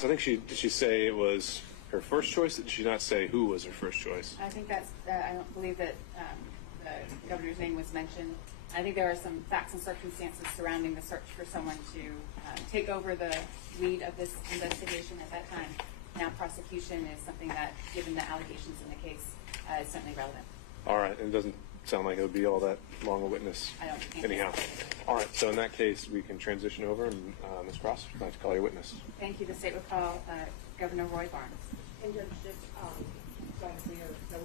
Cross, I think did she say it was her first choice? Did she not say who was her first choice? I think that's, I don't believe that the governor's name was mentioned. I think there are some facts and circumstances surrounding the search for someone to take over the lead of this investigation at that time. Now prosecution is something that, given the allegations in the case, is certainly relevant. All right, and it doesn't sound like it would be all that long a witness. I don't think anyhow. All right, so in that case, we can transition over, and Ms. Cross, I'd like to call your witness. Thank you. The state would call Governor Roy Barnes. And Judge, just so I'm clear, so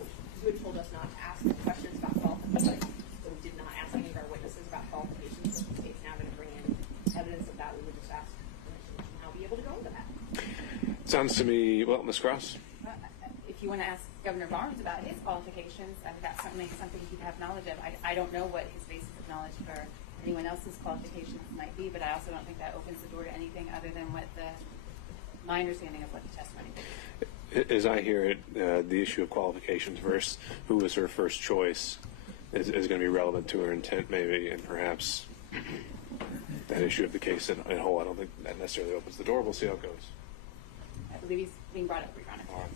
you had told us not to ask questions about qualifications, so we did not ask any of our witnesses about qualifications. So the state's now going to bring in evidence of that. We would just ask permission to now be able to go into that. Sounds to me, well, Ms. Cross? If you want to ask Governor Barnes about his qualifications, that's certainly something he'd have knowledge of. I don't know what his basis of knowledge for anyone else's qualifications might be, but I also don't think that opens the door to anything other than what my understanding of what the testimony is. As I hear it, the issue of qualifications versus who was her first choice is going to be relevant to her intent, maybe, and perhaps that issue of the case in whole. I don't think that necessarily opens the door. We'll see how it goes. I believe he's being brought up, Your Honor. All right.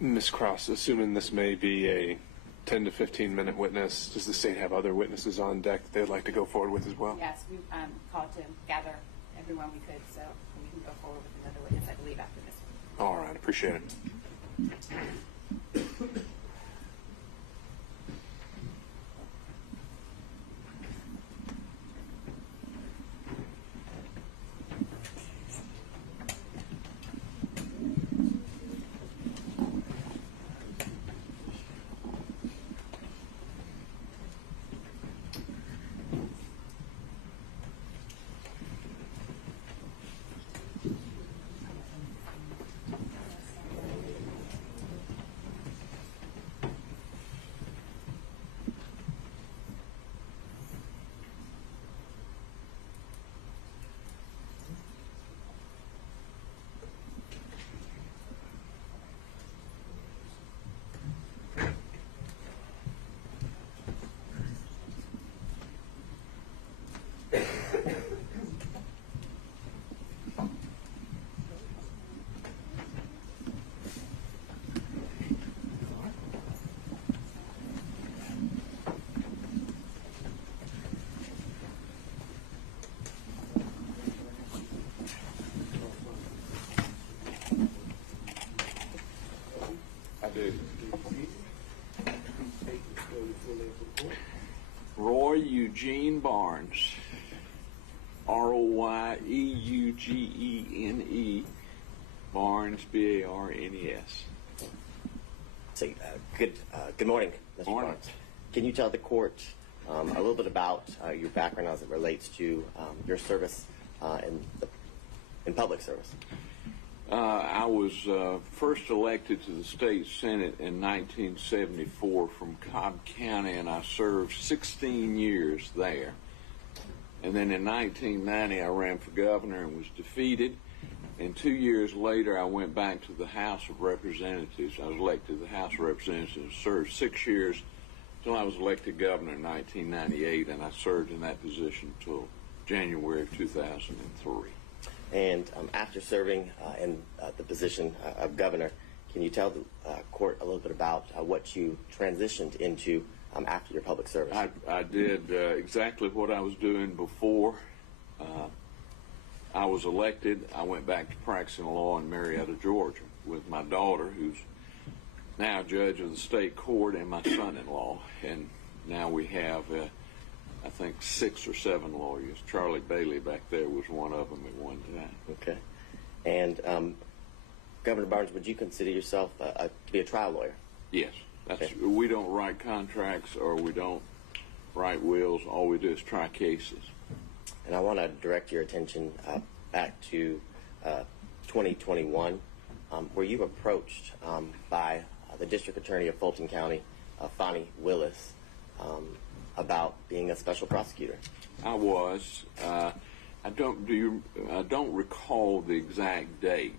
Ms. Cross, assuming this may be a 10 to 15 minute witness, does the state have other witnesses on deck that they'd like to go forward with as well? Yes, we called to gather everyone we could, so we can go forward with another witness, I believe, after this one. All right, appreciate it. Roy Eugene Barnes, Royeugene, Barnes, B-A-R-N-E-S. Good morning, Mr. Barnes. Can you tell the court a little bit about your background as it relates to your service in public service? I was first elected to the state senate in 1974 from Cobb County, and I served 16 years there. And then in 1990, I ran for governor and was defeated. And 2 years later, I went back to the House of Representatives. I was elected to the House of Representatives and served 6 years until I was elected governor in 1998, and I served in that position until January of 2003. And after serving in the position of governor, can you tell the court a little bit about what you transitioned into after your public service? I did exactly what I was doing before. I was elected. I went back to practicing law in Marietta, Georgia, with my daughter, who's now a judge of the state court, and my son-in-law. And now we have, I think, 6 or 7 lawyers. Charlie Bailey back there was one of them at one time. Okay. And Governor Barnes, would you consider yourself to be a trial lawyer? Yes. Okay. We don't write contracts or we don't write wills. All we do is try cases. And I want to direct your attention back to 2021, where you were approached by the district attorney of Fulton County, Willis, about being a special prosecutor. I was. I don't recall the exact date,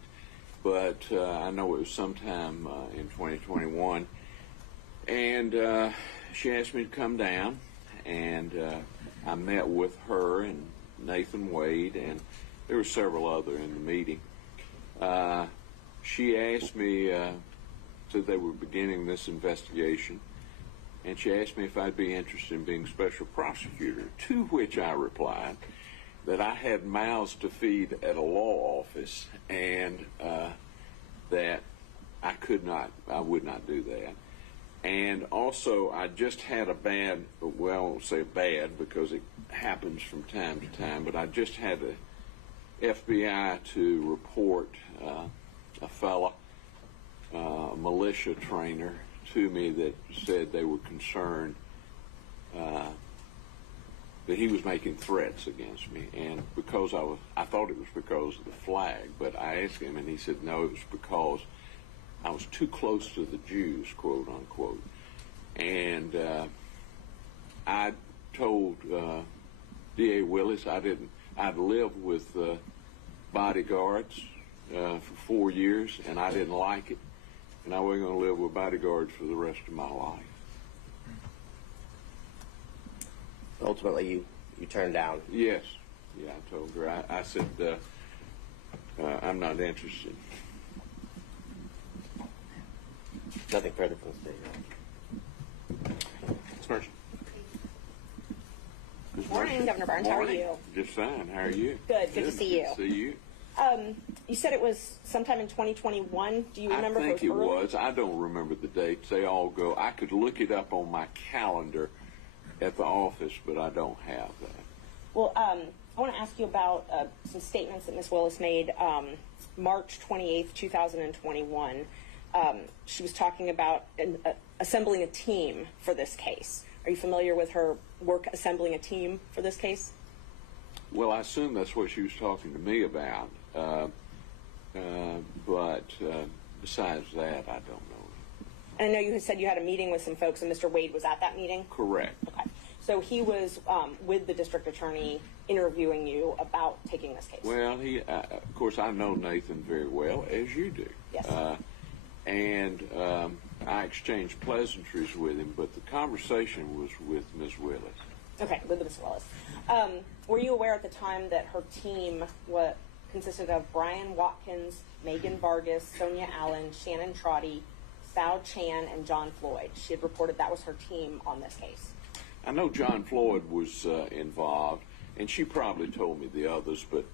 but I know it was sometime in 2021. And she asked me to come down, and I met with her and Nathan Wade, and there were several other in the meeting. She asked me, said they were beginning this investigation, and she asked me if I'd be interested in being special prosecutor, to which I replied that I had mouths to feed at a law office, and that I would not do that. And also, I just had a bad, well, I won't say bad because it happens from time to time, but I just had the FBI to report a fella, a militia trainer, to me that said they were concerned that he was making threats against me. And because I thought it was because of the flag, but I asked him and he said, no, it was because I was too close to the Jews, quote unquote. And I told D.A. Willis I'd lived with bodyguards for 4 years, and I didn't like it, and I wasn't going to live with bodyguards for the rest of my life. Ultimately, you turned down. Yes. Yeah, I told her. I said, I'm not interested. Nothing further from the state. Smirch. Morning, Governor Barnes. How are you? Just fine. How are you? Good to see you. Good to see you. You said it was sometime in 2021. Do you remember? I think it was. I don't remember the dates. They all go. I could look it up on my calendar at the office, but I don't have that. Well, I want to ask you about some statements that Ms. Willis made March 28th, 2021. She was talking about assembling a team for this case. Are you familiar with her work assembling a team for this case? Well, I assume that's what she was talking to me about. But besides that, I don't know. And I know you had said you had a meeting with some folks, and Mr. Wade was at that meeting? Correct. Okay. So he was with the district attorney interviewing you about taking this case? Well, of course, I know Nathan very well, as you do. Yes. And I exchanged pleasantries with him, but the conversation was with Ms. Willis. Okay, with Ms. Willis. Were you aware at the time that her team consisted of Brian Watkins, Megan Vargas, Sonia Allen, Shannon Trotty, Sal Chan, and John Floyd? She had reported that was her team on this case. I know John Floyd was involved, and she probably told me the others, but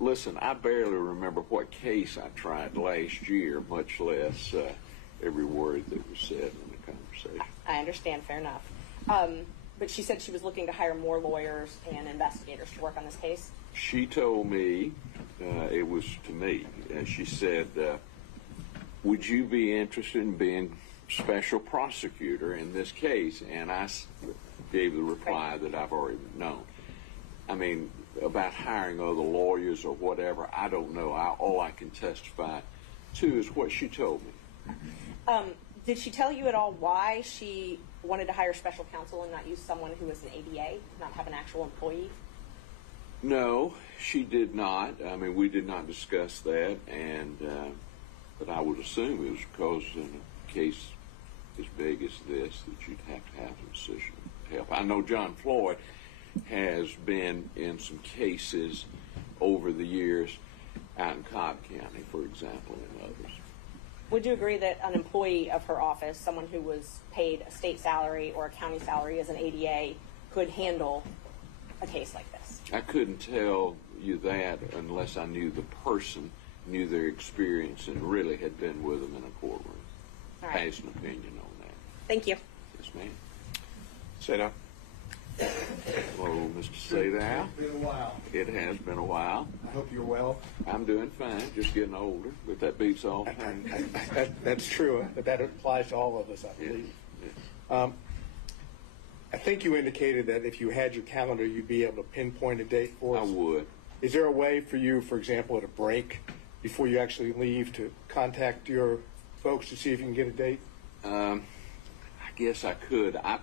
listen, I barely remember what case I tried last year, much less every word that was said in the conversation. I understand, fair enough. But she said she was looking to hire more lawyers and investigators to work on this case? She told me, it was to me, she said, would you be interested in being special prosecutor in this case? And I gave the reply that I've already known. I mean, about hiring other lawyers or whatever, I don't know. All I can testify to is what she told me. Did she tell you at all why she wanted to hire special counsel and not use someone who was an ADA, not have an actual employee? No, she did not. I mean, we did not discuss that, and but I would assume it was because in a case as big as this that you'd have to have a decision help. I know John Floyd has been in some cases over the years out in Cobb County, for example, and others. Would you agree that an employee of her office, someone who was paid a state salary or a county salary as an ADA, could handle a case like this? I couldn't tell you that unless I knew the person, knew their experience, and really had been with them in a courtroom. All right. Pass an opinion on that. Thank you. Yes, ma'am. Say now. Hello, Mr. Sadow. It's been a while. It has been a while. I hope you're well. I'm doing fine, just getting older, but that beats all time. That's true, but that applies to all of us, I believe. Yes. I think you indicated that if you had your calendar, you'd be able to pinpoint a date for us. I would. Is there a way for you, for example, at a break, before you actually leave, to contact your folks to see if you can get a date? I guess I could. I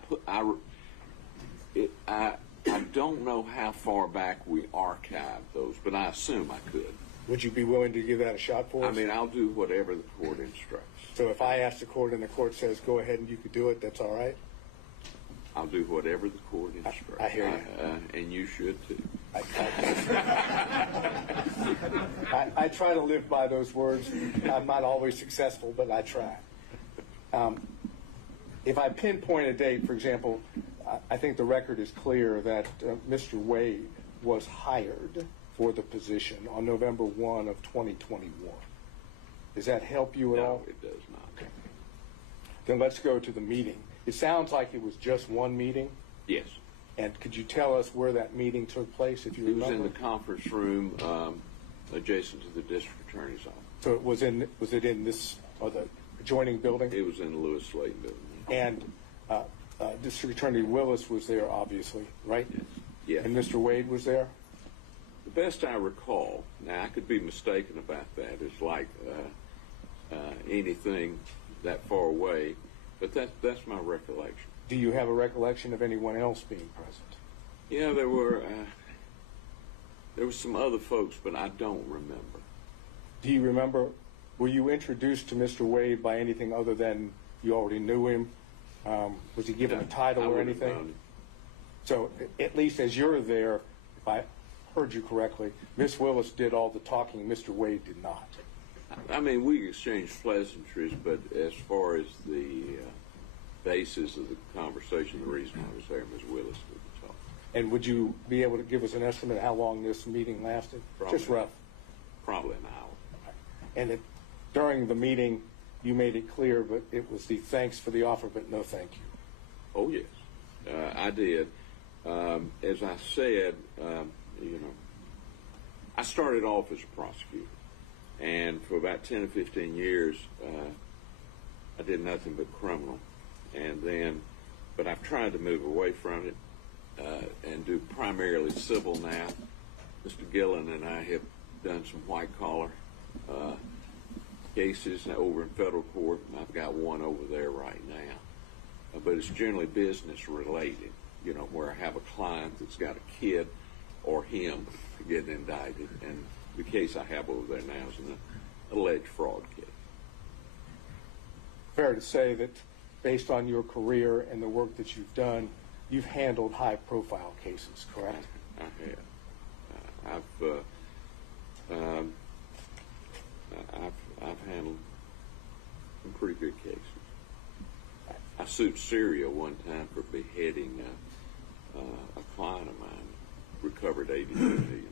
don't know how far back we archived those, but I assume I could. Would you be willing to give that a shot for us? I mean, I'll do whatever the court instructs. So if I ask the court and the court says, go ahead and you could do it, that's all right? I'll do whatever the court instructs. I hear you. And you should too. I try to live by those words. I'm not always successful, but I try. If I pinpoint a date, for example, I think the record is clear that Mr. Wade was hired for the position on November 1 of 2021. Does that help you at all? No, it does not. Okay. Then let's go to the meeting. It sounds like it was just one meeting. Yes. And could you tell us where that meeting took place, if you It was remember? in the conference room adjacent to the district attorney's office. So was it in this, or the adjoining building? It was in the Lewis Slayton building. And District Attorney Willis was there, obviously, right? Yes. And Mr. Wade was there? The best I recall, now I could be mistaken about that, it's like anything that far away, but that's my recollection. Do you have a recollection of anyone else being present? Yeah, there were some other folks, but I don't remember. Do you remember, were you introduced to Mr. Wade by anything other than you already knew him? Was he given a title or anything? So at least as you're there, if I heard you correctly, Ms. Willis did all the talking, Mr. Wade did not. I mean, we exchanged pleasantries, but as far as the basis of the conversation, the reason I was there, Ms. Willis did the talk. And would you be able to give us an estimate of how long this meeting lasted? Probably. Just rough. Probably an hour. And during the meeting, you made it clear, but it was the thanks for the offer, but no thank you. Oh, yes. I did. As I said, I started off as a prosecutor. And for about 10 or 15 years, I did nothing but criminal. And then, but I've tried to move away from it and do primarily civil now. Mr. Gillen and I have done some white-collar cases over in federal court, and I've got one over there right now. But it's generally business-related, where I have a client that's got a kid or him getting indicted. And the case I have over there now is an alleged fraud case. Fair to say that based on your career and the work that you've done, you've handled high-profile cases, correct? I have. I've handled some pretty good cases. I sued Syria one time for beheading a client of mine, recovered $82 million.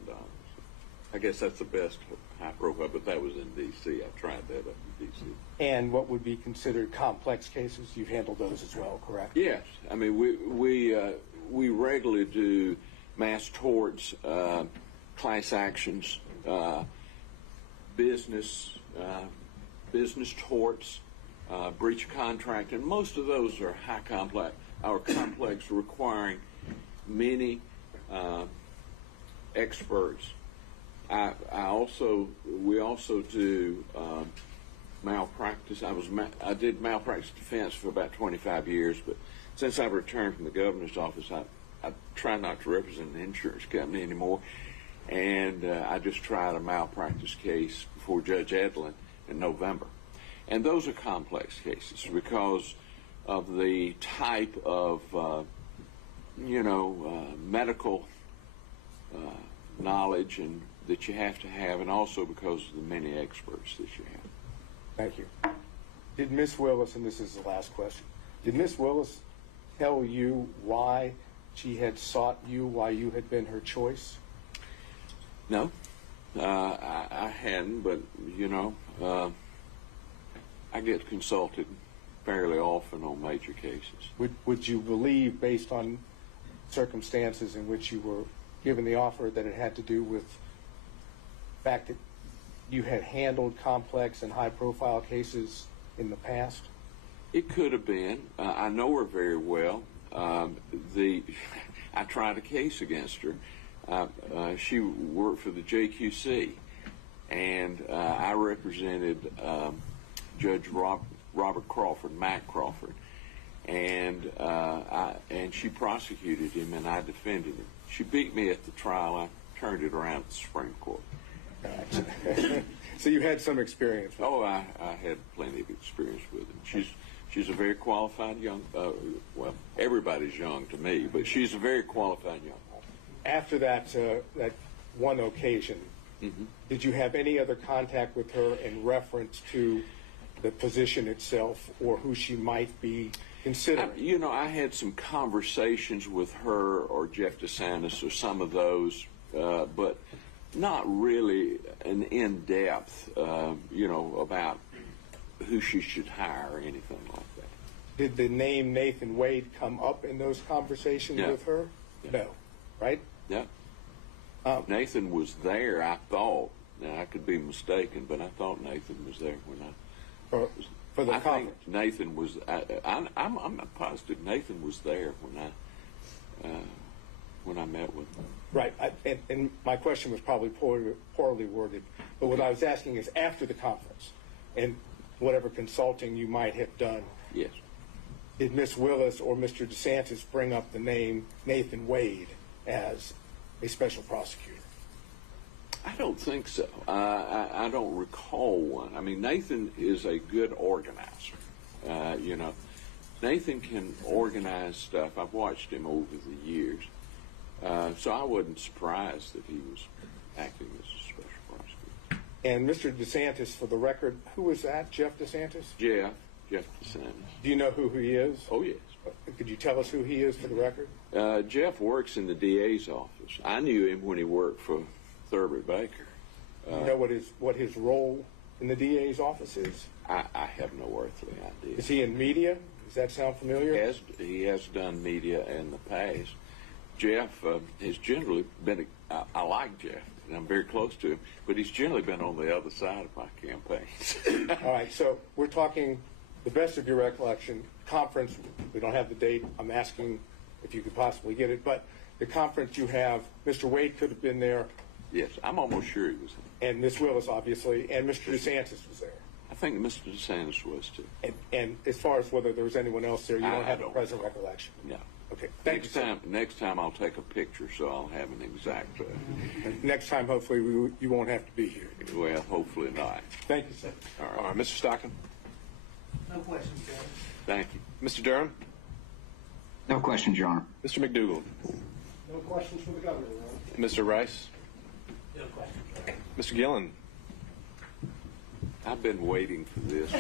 I guess that's the best high profile, but that was in D.C. I tried that up in D.C. And what would be considered complex cases, you've handled those as well, correct? Yes. I mean, we regularly do mass torts, class actions, business torts, breach of contract, and most of those are complex requiring many experts. We also do malpractice. I did malpractice defense for about 25 years, but since I've returned from the governor's office, I try not to represent an insurance company anymore, and I just tried a malpractice case before Judge Edlin in November. And those are complex cases because of the type of, medical knowledge and that you have to have, and also because of the many experts that you have. Thank you. Did Ms. Willis, and this is the last question, did Ms. Willis tell you why she had sought you, why you had been her choice? No, I hadn't, but, I get consulted fairly often on major cases. Would you believe, based on circumstances in which you were given the offer, that it had to do with the fact that you had handled complex and high-profile cases in the past? It could have been. I know her very well. I tried a case against her. She worked for the JQC, and I represented Judge Robert Crawford, Matt Crawford, and she prosecuted him, and I defended him. She beat me at the trial. I turned it around at the Supreme Court. So you had some experience with her. I had plenty of experience with him. She's a very qualified young, everybody's young to me, but she's a very qualified young woman. After that one occasion, did you have any other contact with her in reference to the position itself or who she might be considering? I had some conversations with her or Jeff DeSantis or some of those, but not really an in-depth, about who she should hire or anything like that. Did the name Nathan Wade come up in those conversations with her? No. Right? Yeah. Nathan was there, I thought. Now, I could be mistaken, but I thought Nathan was there when for the conference. Think Nathan was. I'm not positive Nathan was there when I met with him. Right, and my question was probably poorly worded, but what I was asking is after the conference and whatever consulting you might have done. Yes. Did Ms. Willis or Mr. DeSantis bring up the name Nathan Wade as a special prosecutor? I don't think so. I don't recall one. I mean, Nathan is a good organizer. Nathan can organize stuff. I've watched him over the years. So I wasn't surprised that he was acting as a special prosecutor. And Mr. DeSantis, for the record, who was that? Jeff DeSantis? Jeff DeSantis. Do you know who he is? Oh, yes. Could you tell us who he is for the record? Jeff works in the DA's office. I knew him when he worked for Thurber Baker. You know what his role in the DA's office is? I have no earthly idea. Is he in media? Does that sound familiar? He has done media in the past. Jeff has generally been, I like Jeff, and I'm very close to him, but he's generally been on the other side of my campaigns. All right, so we're talking, the best of your recollection, conference, we don't have the date, I'm asking if you could possibly get it, but the conference you have, Mr. Wade could have been there. Yes, I'm almost sure he was there. And Ms. Willis, obviously, and Mr. DeSantis was there. I think Mr. DeSantis was, too. And as far as whether there was anyone else there, you don't have a present recollection? No. Okay, thank you. Next time I'll take a picture so I'll have an exact. Next time, hopefully, you won't have to be here. Well, hopefully not. Thank you, sir. All right, Mr. Stockton. No questions, Judge. Thank you. Mr. Durham. No questions, Your Honor. Mr. McDougall. No questions from the governor, Your Honor. Mr. Rice. No questions, Your Honor. Mr. Gillen. I've been waiting for this.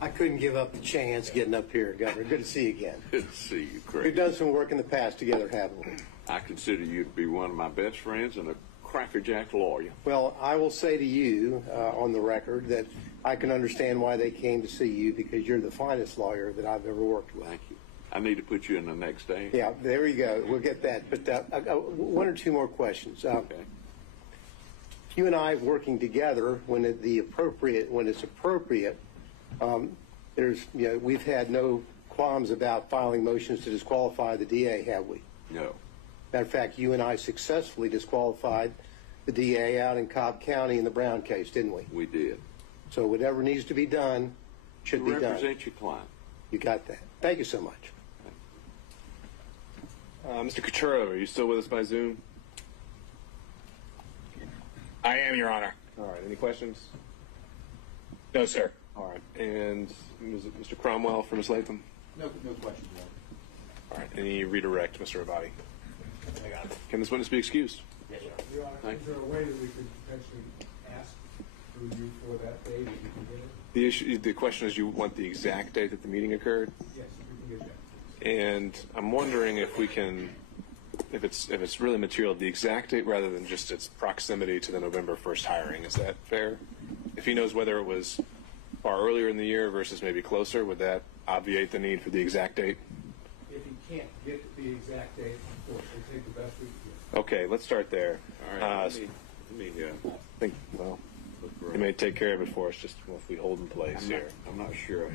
I couldn't give up the chance getting up here, Governor. Good to see you again. Good to see you, Craig. We've done some work in the past together, haven't we? I consider you to be one of my best friends and a crackerjack lawyer. Well, I will say to you on the record that I can understand why they came to see you because you're the finest lawyer that I've ever worked with. Thank you. I need to put you in the next day. Yeah, there you go. We'll get that. But one or two more questions. Okay. You and I working together when it's appropriate. We've had no qualms about filing motions to disqualify the DA, have we? No. Matter of fact, you and I successfully disqualified the DA out in Cobb County in the Brown case, didn't we? We did. So whatever needs to be done should be done. Represent your client. You got that. Thank you so much. Mr. Coturo, are you still with us by Zoom? I am, Your Honor. All right. Any questions? No, sir. All right. And Mr. Cromwell for Ms. Latham? No questions, Your Honor. All right. Any redirect, Mr. Abadi? I got it. Can this witness be excused? Yes, sir. Your Honor, is there a way that we could potentially ask through you for that date if you can get it? The question is, you want the exact date that the meeting occurred? Yes, if we can get that. And I'm wondering if we can, if it's really material, the exact date rather than just its proximity to the November 1st hiring. Is that fair? If he knows whether it was far earlier in the year versus maybe closer, would that obviate the need for the exact date? If you can't get the exact date, of course, we'll take the best we can. Okay, let's start there. All right. Let me I think, well, he may take care of it for us just if we hold in place here. I'm not sure of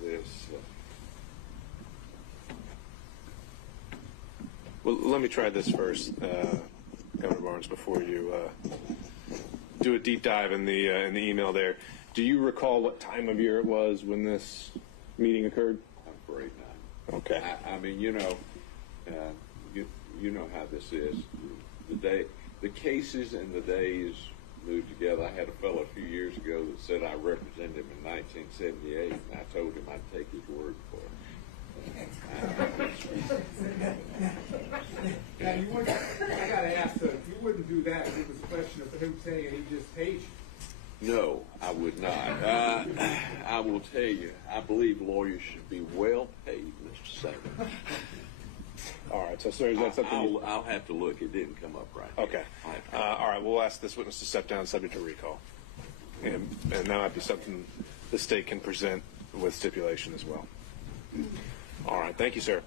this. Well, let me try this first, Governor Barnes, before you do a deep dive in the email there. Do you recall what time of year it was when this meeting occurred? I'm afraid not. Okay. I mean, you know how this is. The cases and the days move together. I had a fellow a few years ago that said I represented him in 1978, and I told him I'd take his word for it. Now, you wouldn't, I got to ask, you wouldn't do that if it was a question of him saying he just hates you. No, I would not. I will tell you, I believe lawyers should be well paid, Mr. Senator. All right. So, sir, is that something? I'll have to look. It didn't come up right. Okay. All right. We'll ask this witness to step down, subject to recall, and that might be something the state can present with stipulation as well. All right. Thank you, sir.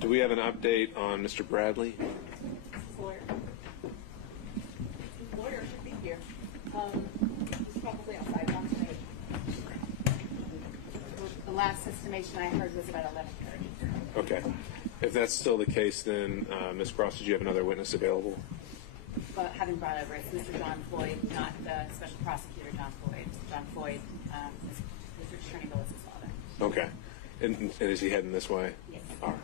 Do we have an update on Mr. Bradley? Lawyer. Lawyer should be here. He's probably outside on today. The last estimation I heard was about 11:30. Okay. If that's still the case, then Ms. Cross, did you have another witness available? But having brought over, it's Mr. John Floyd, not the special prosecutor John Floyd. John Floyd, District Attorney Willis' father. Okay. And is he heading this way? Yes. All right.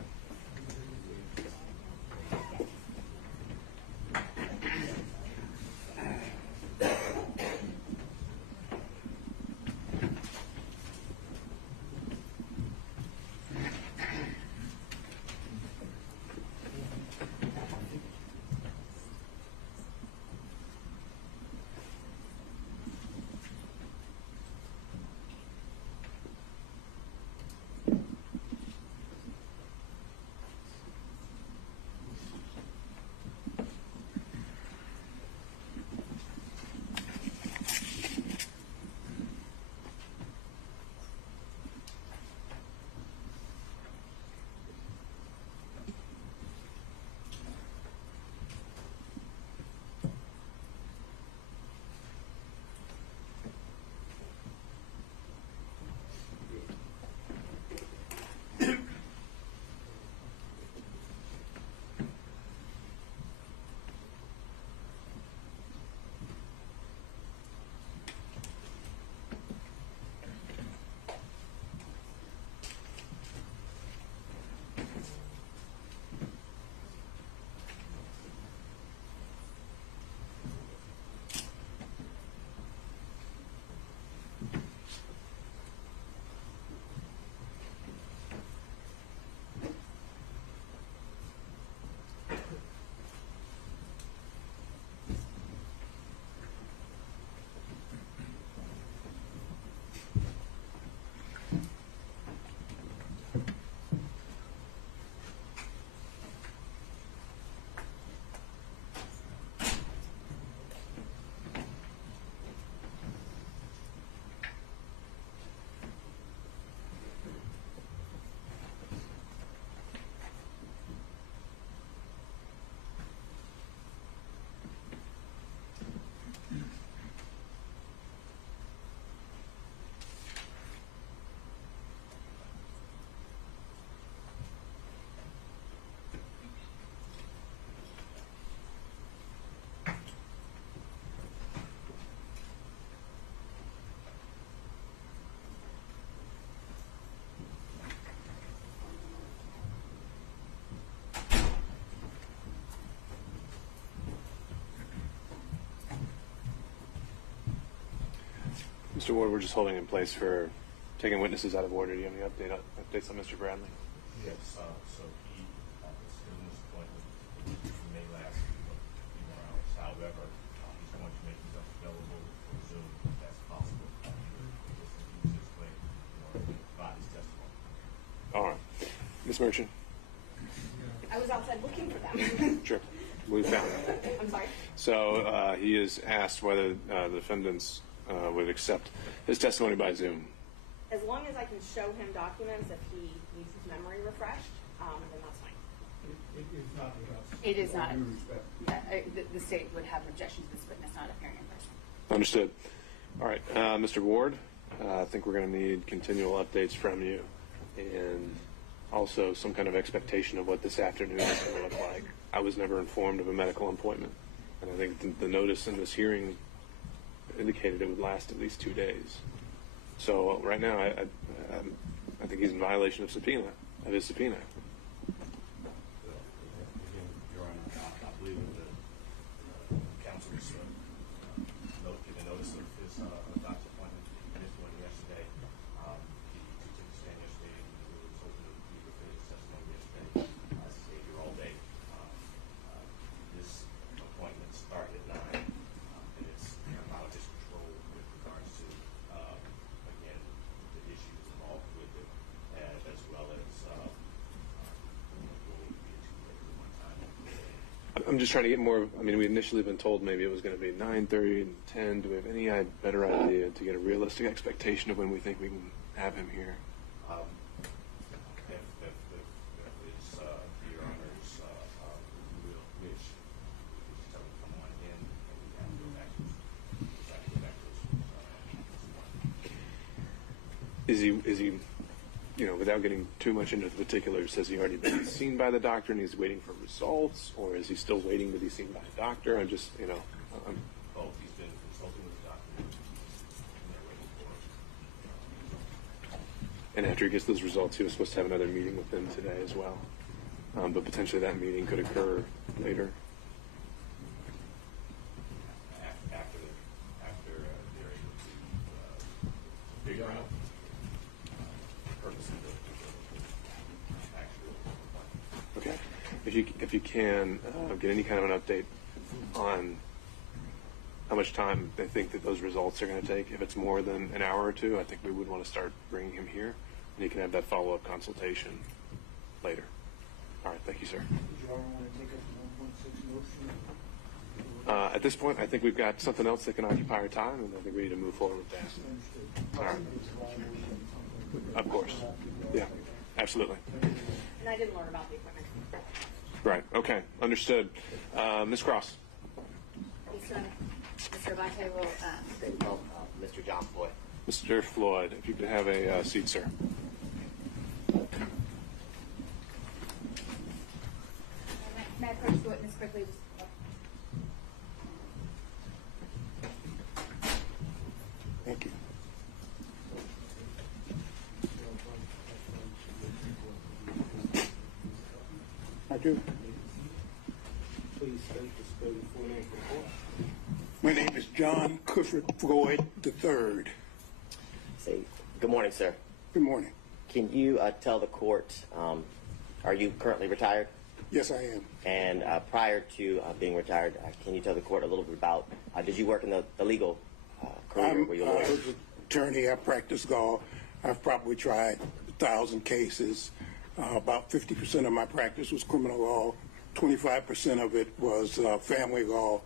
Mr. Ward, we're just holding in place for taking witnesses out of order. Do you have any updates on Mr. Bradley? Yes, so he in this appointment may last a few more hours. However, he's going to make himself available for Zoom if that's possible. Just use his link or provide his testimony. All right. Ms. Merchant? I was outside looking for them. Sure. We found it. I'm sorry? So he is asked whether the defendants would accept his testimony by Zoom. As long as I can show him documents if he needs his memory refreshed, then that's fine. It's not with us. It is not. With due respect. The state would have objection to this witness not appearing in person. Understood. All right. Mr. Ward, I think we're going to need continual updates from you and also some kind of expectation of what this afternoon is going to look like. I was never informed of a medical appointment, and I think the notice in this hearing indicated it would last at least 2 days. So right now, I think he's in violation of his subpoena. Again, Your Honor, I believe that the counsel's given notice of his doctor's appointment. He missed one yesterday. He took a stand yesterday and he was hoping to be with his testimony yesterday. As I stayed here all day. This appointment started at 9, and it's out of his control with regards to, again, the issues involved with it, as well as I'm just trying to get more. I mean, we initially been told maybe it was going to be 9:30 and 10. Do we have any better idea to get a realistic expectation of when we think we can have him here? If it's Your Honor's will, which is tell him to come on in, and we have to go back to Is he, without getting too much into the particulars, has he already been seen by the doctor and he's waiting for results, or is he still waiting to be seen by a doctor? I'm just, both. He's been consulting with the doctor, and they're waiting for and after he gets those results, he was supposed to have another meeting with them today as well. But potentially that meeting could occur later. after they're able to figure out the purpose of the actual appointment. Okay. If you can get any kind of an update on how much time they think that those results are going to take. If it's more than an hour or two, I think we would want to start bringing him here, and he can have that follow-up consultation later. All right. Thank you, sir. Did you all want to take up the 1.6 motion? At this point, I think we've got something else that can occupy our time, and I think we need to move forward with that. Understood. All right. Of course. Yeah, absolutely. And I didn't learn about the equipment. Right. Okay. Understood. Ms. Cross. Mr. Abate will. Mr. John Floyd. Mr. Floyd, if you could have a seat, sir. May I approach the witness quickly? Thank you. I do. Please state the spelling full name for the court. My name is John Clifford Floyd III. Say, good morning, sir. Good morning. Can you tell the court, are you currently retired? Yes, I am. And prior to being retired, can you tell the court a little bit about, did you work in the legal career? Were you a I lawyer? was an attorney. I practiced law. I've probably tried 1,000 cases. About 50% of my practice was criminal law. 25% of it was family law,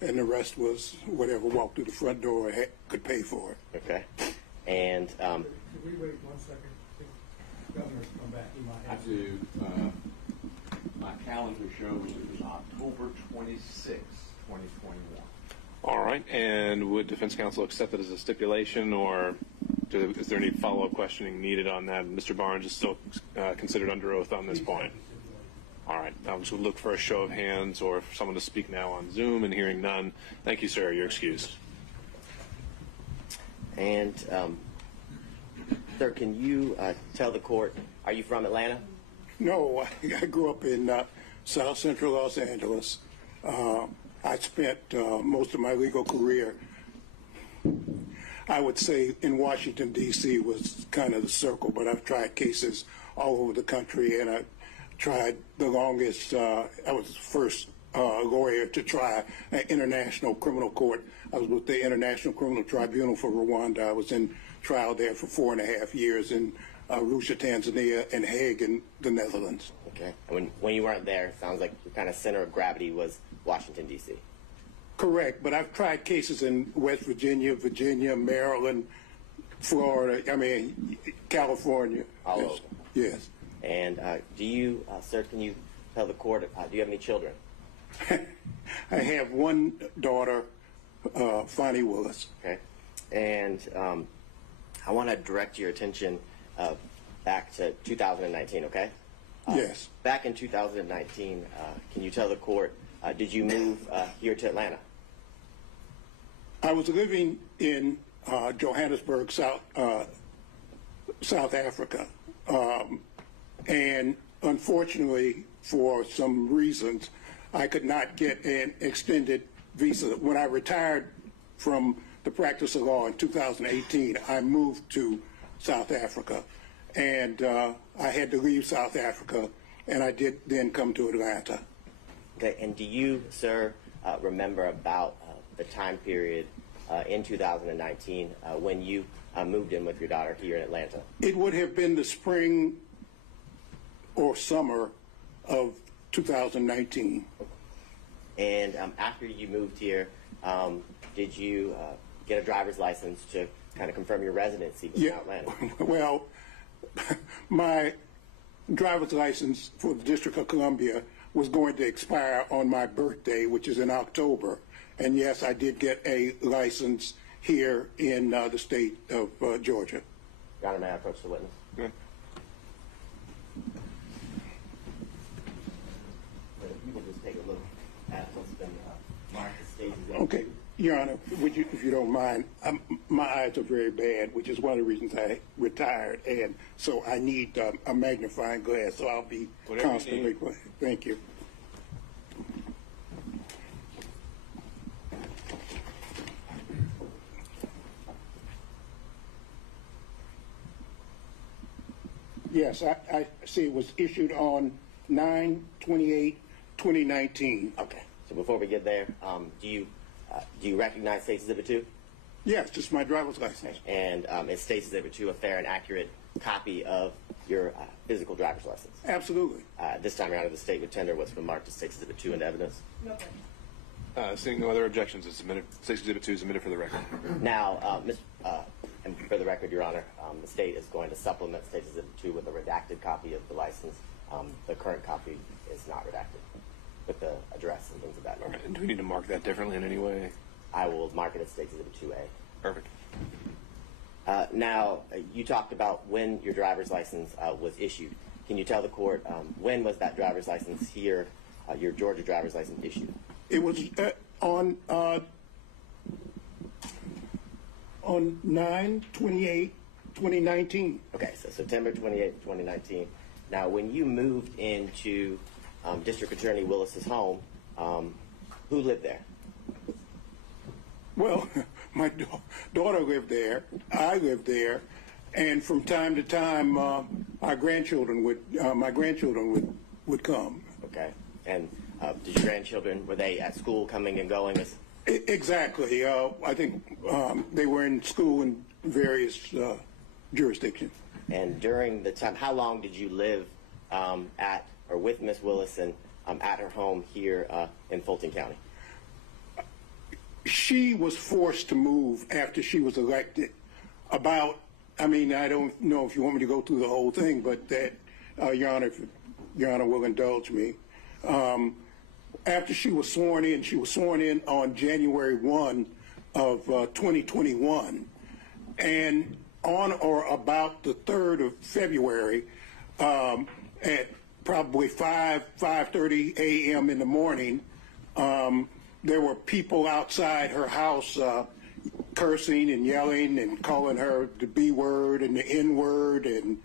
and the rest was whatever walked through the front door could pay for it. Okay. And Could we wait 1 second? The governor's come back. He might I have. do. My calendar shows it was October 26, 2021. All right. And would defense counsel accept it as a stipulation, or is there any follow-up questioning needed on that? Mr. Barnes is still considered under oath on this point. All right. I would look for a show of hands or for someone to speak now on Zoom, and hearing none. Thank you, sir. You're excused. And, sir, can you tell the court, are you from Atlanta? No, I grew up in South Central Los Angeles. I spent most of my legal career. I would say in Washington, D.C. was kind of the circle, but I've tried cases all over the country, and I tried the longest. I was the first lawyer to try an international criminal court. I was with the International Criminal Tribunal for Rwanda. I was in trial there for 4.5 years in Arusha, Tanzania, and Hague in the Netherlands. Okay. And when you weren't there, it sounds like your kind of center of gravity was Washington, D.C. Correct, but I've tried cases in West Virginia, Maryland, Florida, California. All over. Yes. And do you, sir, can you tell the court, do you have any children? I have one daughter, Fonnie Willis. Okay. And I want to direct your attention back to 2019, okay? Yes. Back in 2019, can you tell the court, did you move here to Atlanta? I was living in Johannesburg, South Africa, and unfortunately, for some reasons, I could not get an extended visa. When I retired from the practice of law in 2018, I moved to South Africa, and I had to leave South Africa, and I did then come to Atlanta. Okay, and do you, sir, remember about the time period in 2019 when you moved in with your daughter here in Atlanta? It would have been the spring or summer of 2019. And after you moved here, did you get a driver's license to kind of confirm your residency in Atlanta? Well, my driver's license for the District of Columbia was going to expire on my birthday, which is in October. And yes, I did get a license here in the state of Georgia. Your Honor, may I approach the witness? Yeah. You can just take a look at what's been marked as stages. Okay, Your Honor, would you, if you don't mind, my eyes are very bad, which is one of the reasons I retired, and so I need a magnifying glass, so I'll be constantly. Thank you. Yes, I see it was issued on 9/28/2019. Okay. So before we get there, do you recognize State's Exhibit 2? Yes, just my driver's license. And is State's Exhibit 2 a fair and accurate copy of your physical driver's license? Absolutely. This time, Your Honor, the State would tender what's been marked as State's Exhibit 2 into evidence. No question. Seeing no other objections, it's submitted. State's Exhibit 2 is submitted for the record. Now, and for the record, Your Honor, the State is going to supplement State's Exhibit 2 with a redacted copy of the license. The current copy is not redacted, with the address and things of that nature. Right. And do we need to mark that differently in any way? I will mark it as State's Exhibit 2A. Perfect. Now, you talked about when your driver's license was issued. Can you tell the court when was that driver's license here, your Georgia driver's license issued? It was on 9/28/2019. Okay, so September 28, 2019. Now, when you moved into District Attorney Willis's home, who lived there? Well, my daughter lived there. I lived there, and from time to time, my grandchildren would come. Okay, and did your grandchildren, were they at school coming and going? Exactly. I think they were in school in various jurisdictions. And during the time, how long did you live at or with Miss Willis and at her home here in Fulton County? She was forced to move after she was elected. I don't know if you want me to go through the whole thing, but that, Your Honor, if Your Honor will indulge me. After she was sworn in on January 1 of 2021, and on or about the 3rd of February, at probably 5:30 a.m. in the morning, there were people outside her house cursing and yelling and calling her the B word and the N word, and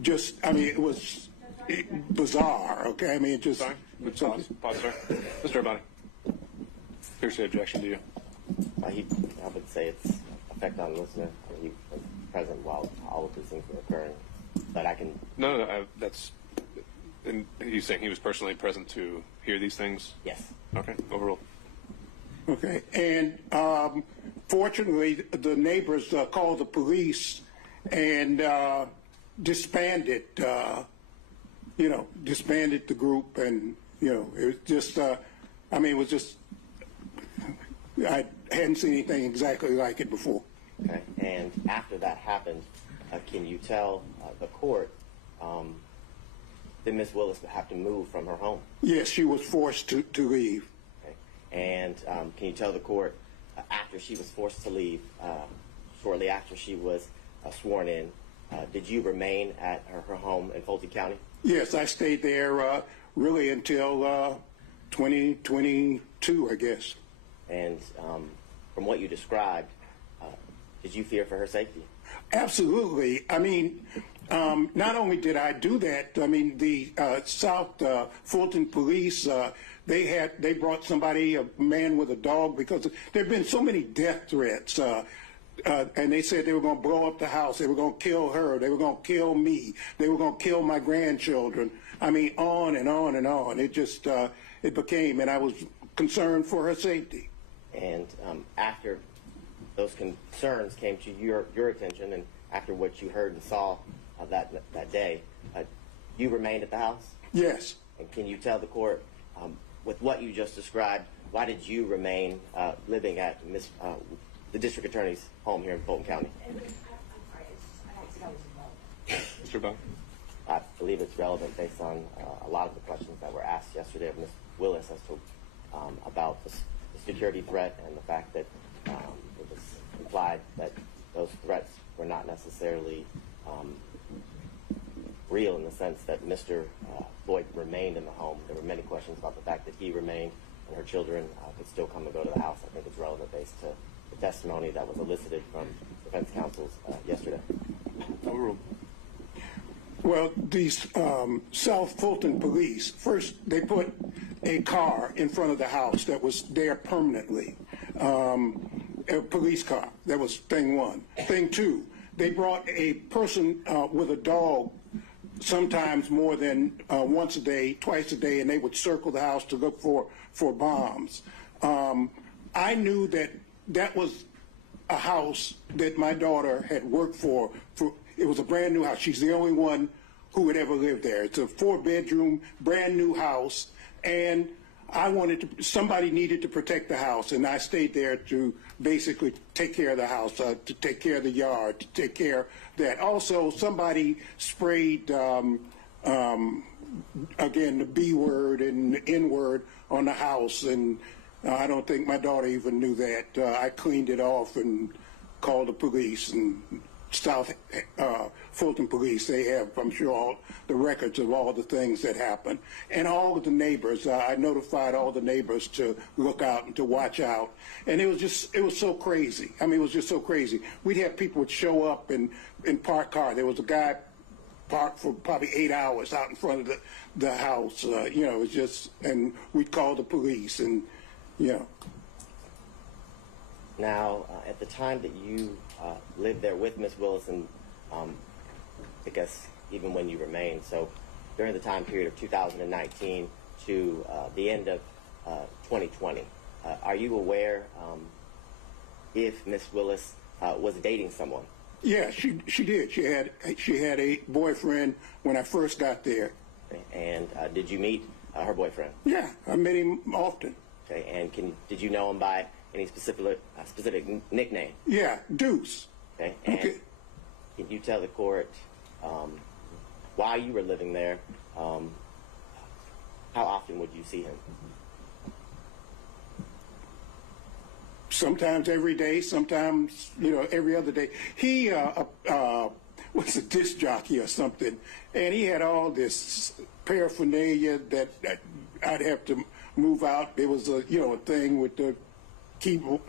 just, it was bizarre, okay? Sorry? Pause, sir. Mr. Urbani. Here's the objection to you. I would say it's a effect on the listener. He was present while all of these things were occurring. But I can... No, that's... And he's saying he was personally present to hear these things? Yes. Okay, overruled. Okay, and fortunately, the neighbors called the police and disbanded the group, and it was just, it was just, I hadn't seen anything exactly like it before. Okay, and after that happened, can you tell the court that Ms. Willis would have to move from her home? Yes, she was forced to leave. Okay, and can you tell the court after she was forced to leave, shortly after she was sworn in, did you remain at her home in Fulton County? Yes, I stayed there really until 2022, I guess. And from what you described, did you fear for her safety? Absolutely. I mean, not only did I do that, I mean, the South Fulton police, they brought somebody, a man with a dog, because there have been so many death threats. And they said they were going to blow up the house. They were going to kill her. They were going to kill me. They were going to kill my grandchildren. I mean, on and on and on. It just, it became, and I was concerned for her safety. And after those concerns came to your attention, and after what you heard and saw that day, you remained at the house? Yes. And can you tell the court, with what you just described, why did you remain living at the district attorney's home here in Fulton County? Mr. Bell? I believe it's relevant based on a lot of the questions that were asked yesterday of Ms. Willis as to about the security threat and the fact that it was implied that those threats were not necessarily real, in the sense that Mr. Floyd remained in the home. There were many questions about the fact that he remained and her children could still come and go to the house. I think it's relevant based to the testimony that was elicited from defense counsels yesterday. Overruled. Well, these South Fulton police, first they put a car in front of the house that was there permanently, a police car. That was thing one. Thing two, they brought a person with a dog sometimes more than once a day, twice a day, and they would circle the house to look for bombs. I knew that was a house that my daughter had worked for. It was a brand new house. She's the only one who had ever lived there. It's a 4-bedroom, brand new house, and somebody needed to protect the house, and I stayed there to basically take care of the house, to take care of the yard, to take care of that. Also, somebody sprayed, again, the B word and the N word on the house, and I don't think my daughter even knew that. I cleaned it off and called the police, and South Fulton police, they have, I'm sure, all the records of all the things that happened. And all of the neighbors, I notified all the neighbors to look out and to watch out. And it was so crazy. I mean, it was just so crazy. We'd have people would show up and park car. There was a guy parked for probably 8 hours out in front of the house. It was just, and we'd call the police, and, Now, at the time that you lived there with Ms. Willis, and I guess even when you remained, so during the time period of 2019 to the end of 2020, are you aware if Ms. Willis was dating someone? Yeah, she did. She had a boyfriend when I first got there. Okay. And did you meet her boyfriend? Yeah, I met him often. Okay, and did you know him by any specific nickname? Yeah, Deuce. Okay, and can you tell the court while you were living there, how often would you see him? Sometimes every day, sometimes, every other day. He was a disc jockey or something, and he had all this paraphernalia that I'd have to move out. There was a thing with the keyboard,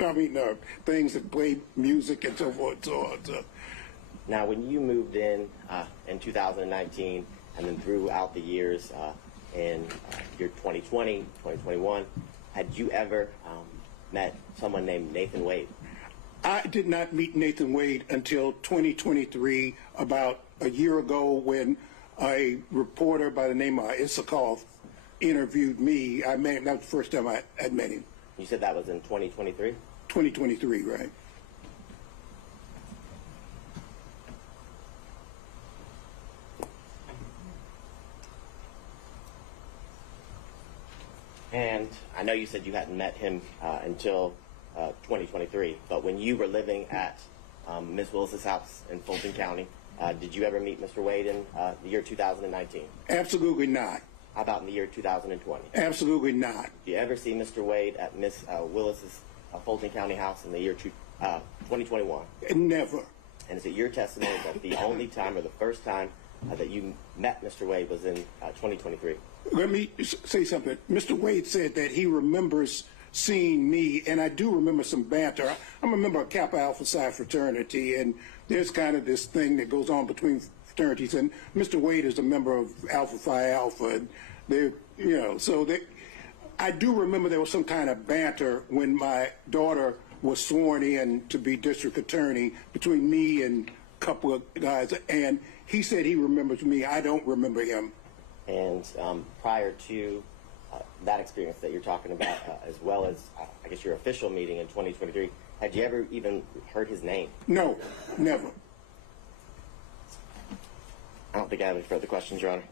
things that played music and so forth. So. Now, when you moved in 2019, and then throughout the years in year 2020, 2021, had you ever met someone named Nathan Wade? I did not meet Nathan Wade until 2023, about a year ago, when a reporter by the name of Issakoff interviewed me. That was the first time I had met him. You said that was in 2023? 2023, right. And I know you said you hadn't met him until 2023, but when you were living at Ms. Willis's house in Fulton County, did you ever meet Mr. Wade in the year 2019? Absolutely not. How about in the year 2020? Absolutely not. Did you ever see Mr. Wade at Ms. Willis's Fulton County house in the year 2021? Never. And is it your testimony that the only time or the first time that you met Mr. Wade was in 2023? Let me say something. Mr. Wade said that he remembers seeing me, and I do remember some banter. I'm a member of Kappa Alpha Psi fraternity, and there's kind of this thing that goes on between fraternities, and Mr. Wade is a member of Alpha Phi Alpha, and they, you know, so they, I do remember there was some kind of banter when my daughter was sworn in to be district attorney between me and a couple of guys, and he said he remembers me. I don't remember him. And prior to that experience that you're talking about, as well as, I guess, your official meeting in 2023, had you ever even heard his name? No, never. I don't think I have any further questions, Your Honor.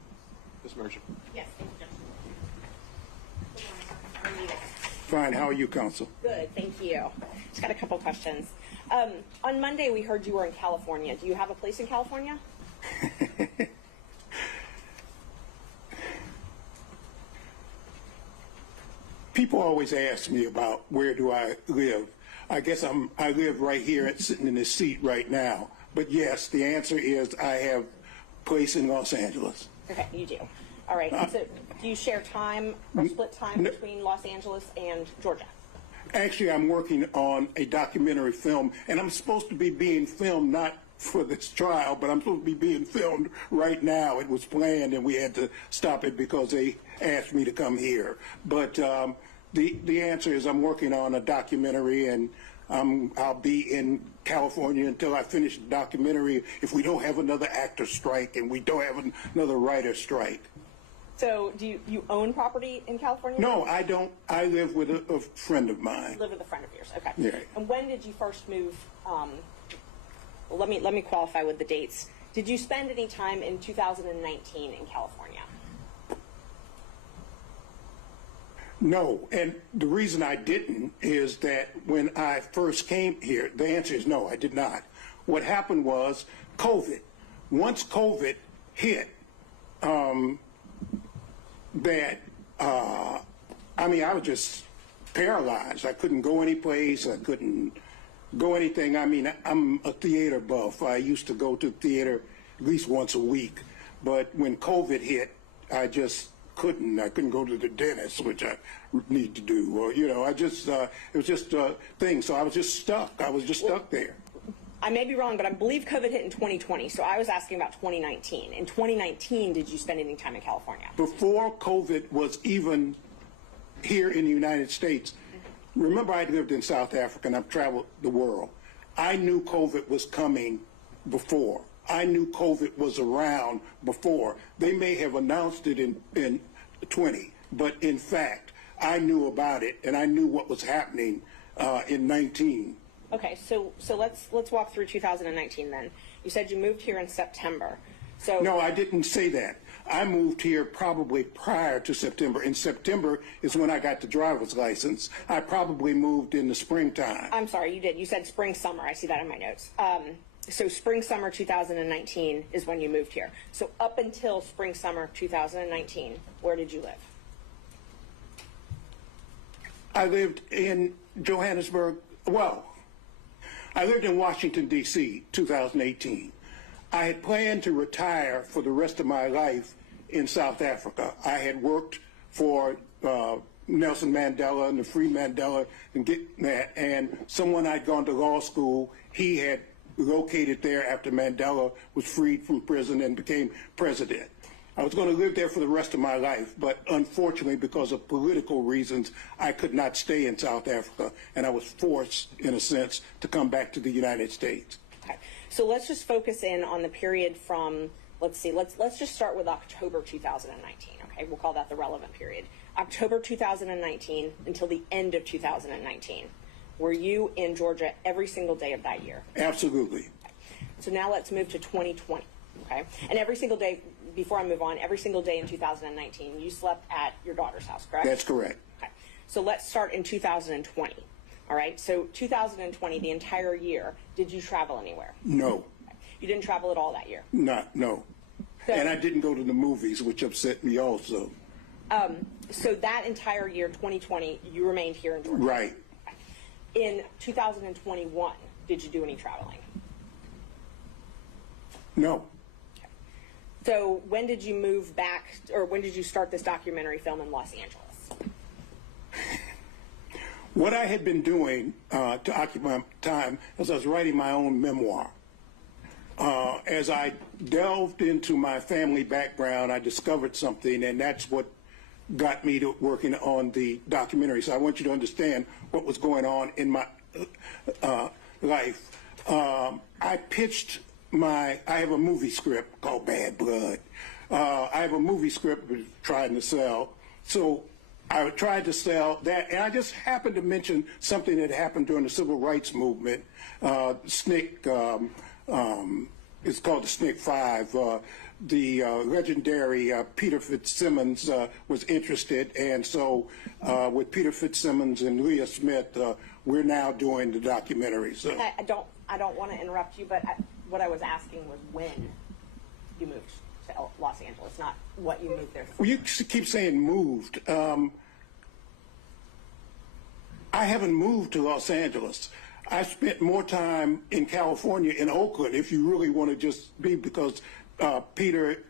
Ms. Merchant. Yes, thank you, Judge. Fine. How are you, counsel? Good, thank you. Just got a couple questions. On Monday, we heard you were in California. Do you have a place in California? People always ask me about where do I live. I guess I live right here, sitting in this seat right now. But yes, the answer is I have a place in Los Angeles. Okay, you do. All right. So do you share time or split time between Los Angeles and Georgia? Actually, I'm working on a documentary film, and I'm supposed to be being filmed not for this trial, but I'm supposed to be being filmed right now. It was planned, and we had to stop it because they asked me to come here. But the answer is I'm working on a documentary, and I'll be in California until I finish the documentary if we don't have another actor strike and we don't have another writer strike. So do you own property in California? No, I don't. I live with a friend of mine. You live with a friend of yours. Okay. Yeah. And when did you first move? Well, let me qualify with the dates. Did you spend any time in 2019 in California? No, and the reason I didn't is that when I first came here, the answer is no, I did not. What happened was COVID. Once COVID hit, I was just paralyzed. I couldn't go any place. I couldn't go anything. I mean, I'm a theater buff. I used to go to theater at least once a week. But when COVID hit, I just couldn't. I couldn't go to the dentist, which I need to do. Or, you know, it was just a thing. So I was just stuck. I was just stuck there. I may be wrong, but I believe COVID hit in 2020. So I was asking about 2019. In 2019, did you spend any time in California? Before COVID was even here in the United States, remember I lived in South Africa and I've traveled the world. I knew COVID was coming before. I knew COVID was around before. They may have announced it in 20, but in fact, I knew about it and I knew what was happening in 19. Okay, so let's walk through 2019 then. You said you moved here in September. So no, I didn't say that. I moved here probably prior to September. In September is when I got the driver's license. I probably moved in the springtime. I'm sorry, you did. You said spring, summer. I see that in my notes. So spring, summer 2019 is when you moved here. So up until spring, summer 2019, where did you live? I lived in Johannesburg. Well, I lived in Washington, D.C., 2018. I had planned to retire for the rest of my life in South Africa. I had worked for Nelson Mandela and the Free Mandela and getting that, and someone I'd gone to law school, he had located there after Mandela was freed from prison and became president. I was going to live there for the rest of my life, but unfortunately, because of political reasons, I could not stay in South Africa, and I was forced, in a sense, to come back to the United States. Okay. So let's just focus in on the period from, let's just start with October 2019, okay? We'll call that the relevant period. October 2019 until the end of 2019. Were you in Georgia every single day of that year? Absolutely. Okay. So now let's move to 2020, okay? And every single day, before I move on, every single day in 2019, you slept at your daughter's house, correct? That's correct. Okay. So let's start in 2020, all right? So 2020, the entire year, did you travel anywhere? No. Okay. You didn't travel at all that year? No. So, And I didn't go to the movies, which upset me also. So that entire year, 2020, you remained here in Georgia? Right. In 2021, did you do any traveling? No. So when did you move back, or when did you start this documentary film in Los Angeles? What I had been doing to occupy time is I was writing my own memoir. As I delved into my family background, I discovered something, and that's what got me to working on the documentary. So I want you to understand what was going on in my life. I pitched I have a movie script called Bad Blood. I have a movie script I was trying to sell. So I tried to sell that, and I just happened to mention something that happened during the civil rights movement. SNCC, it's called the SNCC 5. The legendary Peter Fitzsimmons was interested, and so with Peter Fitzsimmons and Leah Smith, we're now doing the documentary. So I don't want to interrupt you, but what I was asking was when you moved to Los Angeles, not what you moved there for. Well, you keep saying moved. I haven't moved to Los Angeles. I spent more time in California, in Oakland, if you really want to just be, because Peter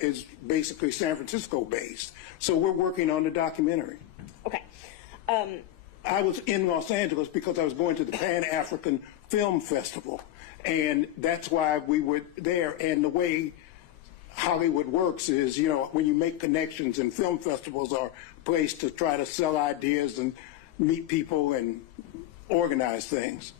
is basically San Francisco based. So we're working on the documentary. Okay. I was in Los Angeles because I was going to the Pan-African Film Festival, and that's why we were there. And the way Hollywood works is, you know, when you make connections, and film festivals are a place to try to sell ideas and meet people and organize things.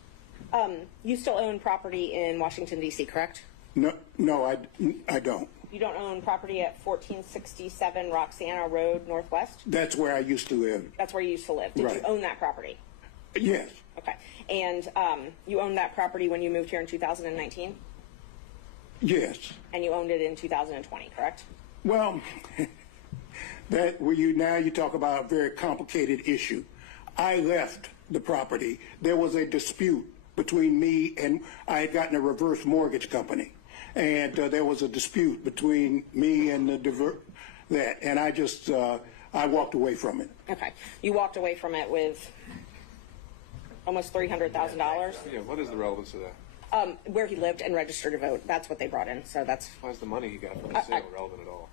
You still own property in Washington, D.C., correct? No, I don't. You don't own property at 1467 Roxana Road, Northwest? That's where I used to live. That's where you used to live. Did you own that property? Yes. Okay. And you owned that property when you moved here in 2019? Yes. And you owned it in 2020, correct? Well, now you talk about a very complicated issue. I left the property. There was a dispute between me, and I had gotten a reverse mortgage company, and there was a dispute between me and that, and I just I walked away from it. Okay. You walked away from it with almost $300,000? Yeah, what is the relevance of that? Where he lived and registered to vote. That's what they brought in. So that's. Why is the money he got from the sale relevant at all?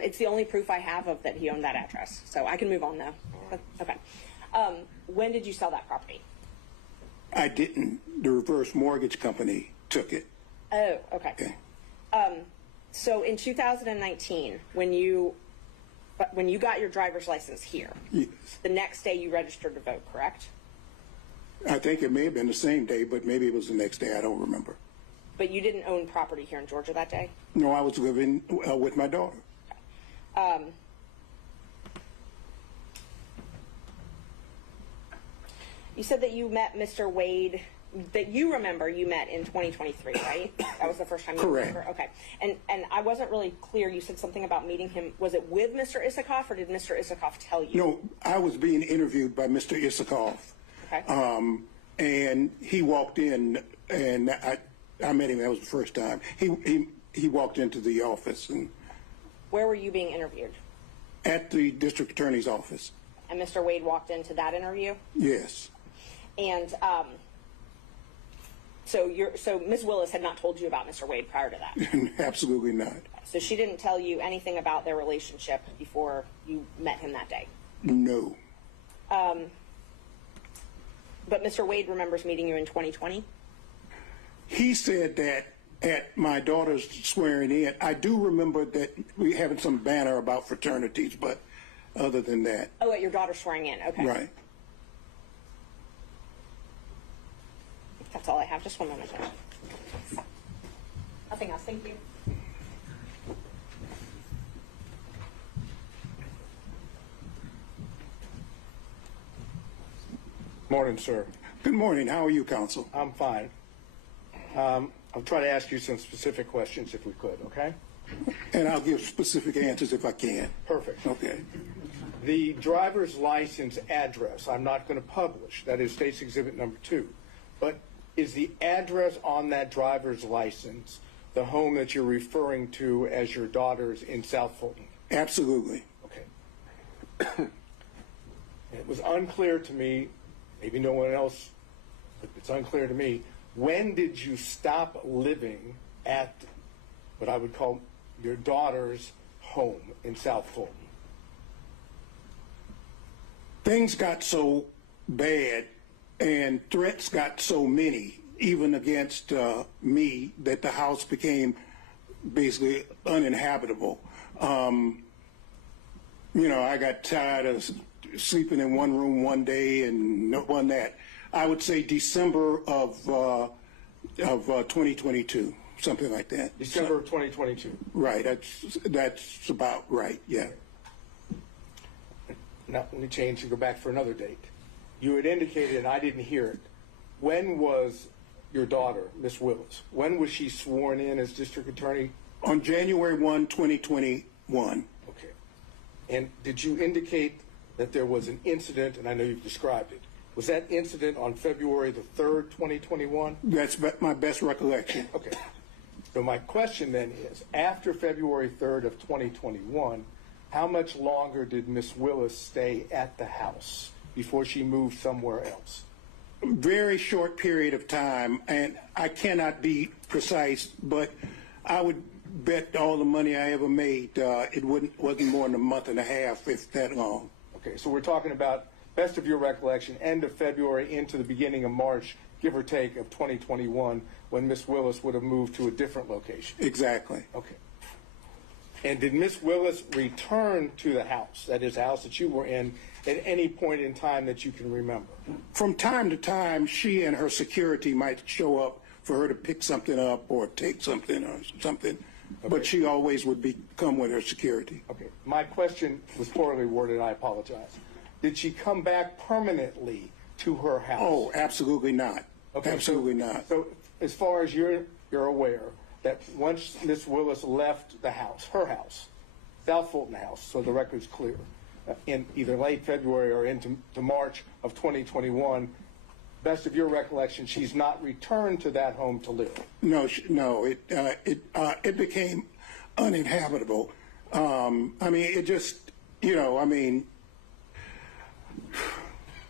It's the only proof I have of that he owned that address. So I can move on now. Right. Okay. When did you sell that property? I didn't. The reverse mortgage company took it. Oh, okay. So in 2019, when you got your driver's license here, yes. The next day you registered to vote, correct? I think it may have been the same day, but maybe it was the next day. I don't remember. But you didn't own property here in Georgia that day? No, I was living with my daughter. You said that you met Mr. Wade, that you remember you met in 2023, right? That was the first time you Correct. remember? Okay. And I wasn't really clear. You said something about meeting him. Was it with Mr. Isikoff, or did Mr. Isikoff tell you? No, I was being interviewed by Mr. Isikoff. Okay. And he walked in, and I met him. That was the first time. He walked into the office. And where were you being interviewed? At the district attorney's office. And Mr. Wade walked into that interview? Yes. And so Ms. Willis had not told you about Mr. Wade prior to that? Absolutely not. So she didn't tell you anything about their relationship before you met him that day? No. But Mr. Wade remembers meeting you in 2020? He said that at my daughter's swearing in. I do remember that we having some banner about fraternities, but other than that. Oh, at your daughter's swearing in. Okay. Right. That's all I have. Just one moment. Nothing else. Thank you. Morning, sir. Good morning. How are you, counsel? I'm fine. I'll try to ask you some specific questions if we could, okay? And I'll give specific answers if I can. Perfect. Okay. The driver's license address, I'm not going to publish. That is State's Exhibit number 2. But is the address on that driver's license the home that you're referring to as your daughter's in South Fulton? Absolutely. Okay. It was unclear to me, maybe no one else, but it's unclear to me, when did you stop living at what I would call your daughter's home in South Fulton? Things got so bad and threats got so many, even against me, that the house became basically uninhabitable. You know, I got tired of sleeping in one room one day and no one that. I would say December of 2022, something like that. December of 2022. Right. That's about right. Yeah. Now, let me change and go back for another date. You had indicated, and I didn't hear it, when was your daughter, Miss Willis, when was she sworn in as district attorney? On January 1, 2021. Okay. And did you indicate that there was an incident, and I know you've described it, was that incident on February the 3rd, 2021? That's my best recollection. Okay. So my question then is, after February 3rd of 2021, how much longer did Miss Willis stay at the house before she moved somewhere else? Very short period of time, and I cannot be precise, but I would bet all the money I ever made, it wasn't more than a month and a half, if that long. Okay, so we're talking about, best of your recollection, end of February into the beginning of March, give or take, of 2021, when Miss Willis would have moved to a different location. Exactly. Okay. And did Miss Willis return to the house, that is, the house that you were in, at any point in time that you can remember? From time to time, she and her security might show up for her to pick something up or take something or something, okay. But she always would come with her security. Okay. My question was poorly worded, I apologize. Did she come back permanently to her house? Oh, absolutely not. Okay, absolutely not. So as far as you're aware, that once Miss Willis left the house, her house, South Fulton house, so the record's clear, in either late February or into March of 2021, best of your recollection, she's not returned to that home to live. No, it became uninhabitable. I mean, it just, I mean,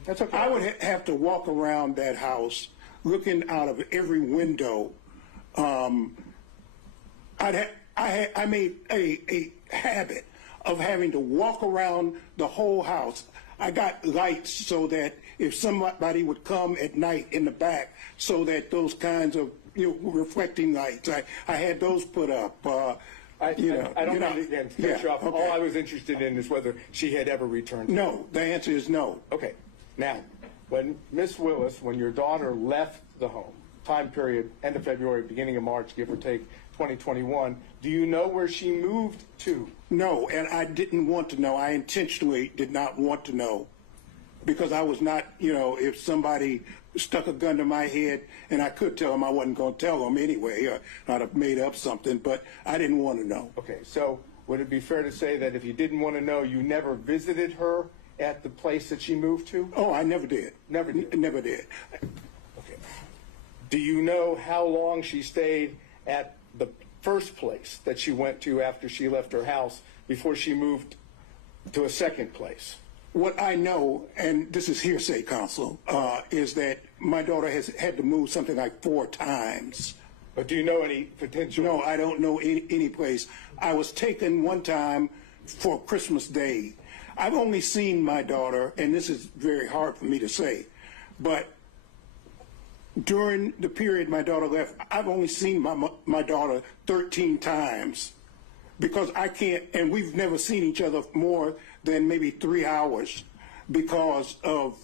that's okay. I would have to walk around that house looking out of every window. I made a habit of having to walk around the whole house. I got lights so that if somebody would come at night in the back, so that those kinds of reflecting lights, I had those put up. I don't mean to finish off. Okay. All I was interested in is whether she had ever returned. No, the answer is no. Okay. Now, when Miss Willis, when your daughter left the home, time period, end of February, beginning of March, give or take, 2021, do you know where she moved to? No, and I didn't want to know. I intentionally did not want to know, because I was not, if somebody stuck a gun to my head and I could tell them, I wasn't going to tell them anyway, or I'd have made up something, but I didn't want to know. Okay, so would it be fair to say that if you didn't want to know, you never visited her at the place that she moved to? Oh, I never did. Never did? Never did. Okay. Do you know how long she stayed at the first place that she went to after she left her house before she moved to a second place? What I know, and this is hearsay, counsel, is that my daughter has had to move something like 4 times. But do you know any potential? No, I don't know any place. I was taken one time for Christmas Day. I've only seen my daughter, and this is very hard for me to say, but During the period my daughter left, I've only seen my daughter 13 times because I can't, and we've never seen each other more than maybe 3 hours because of,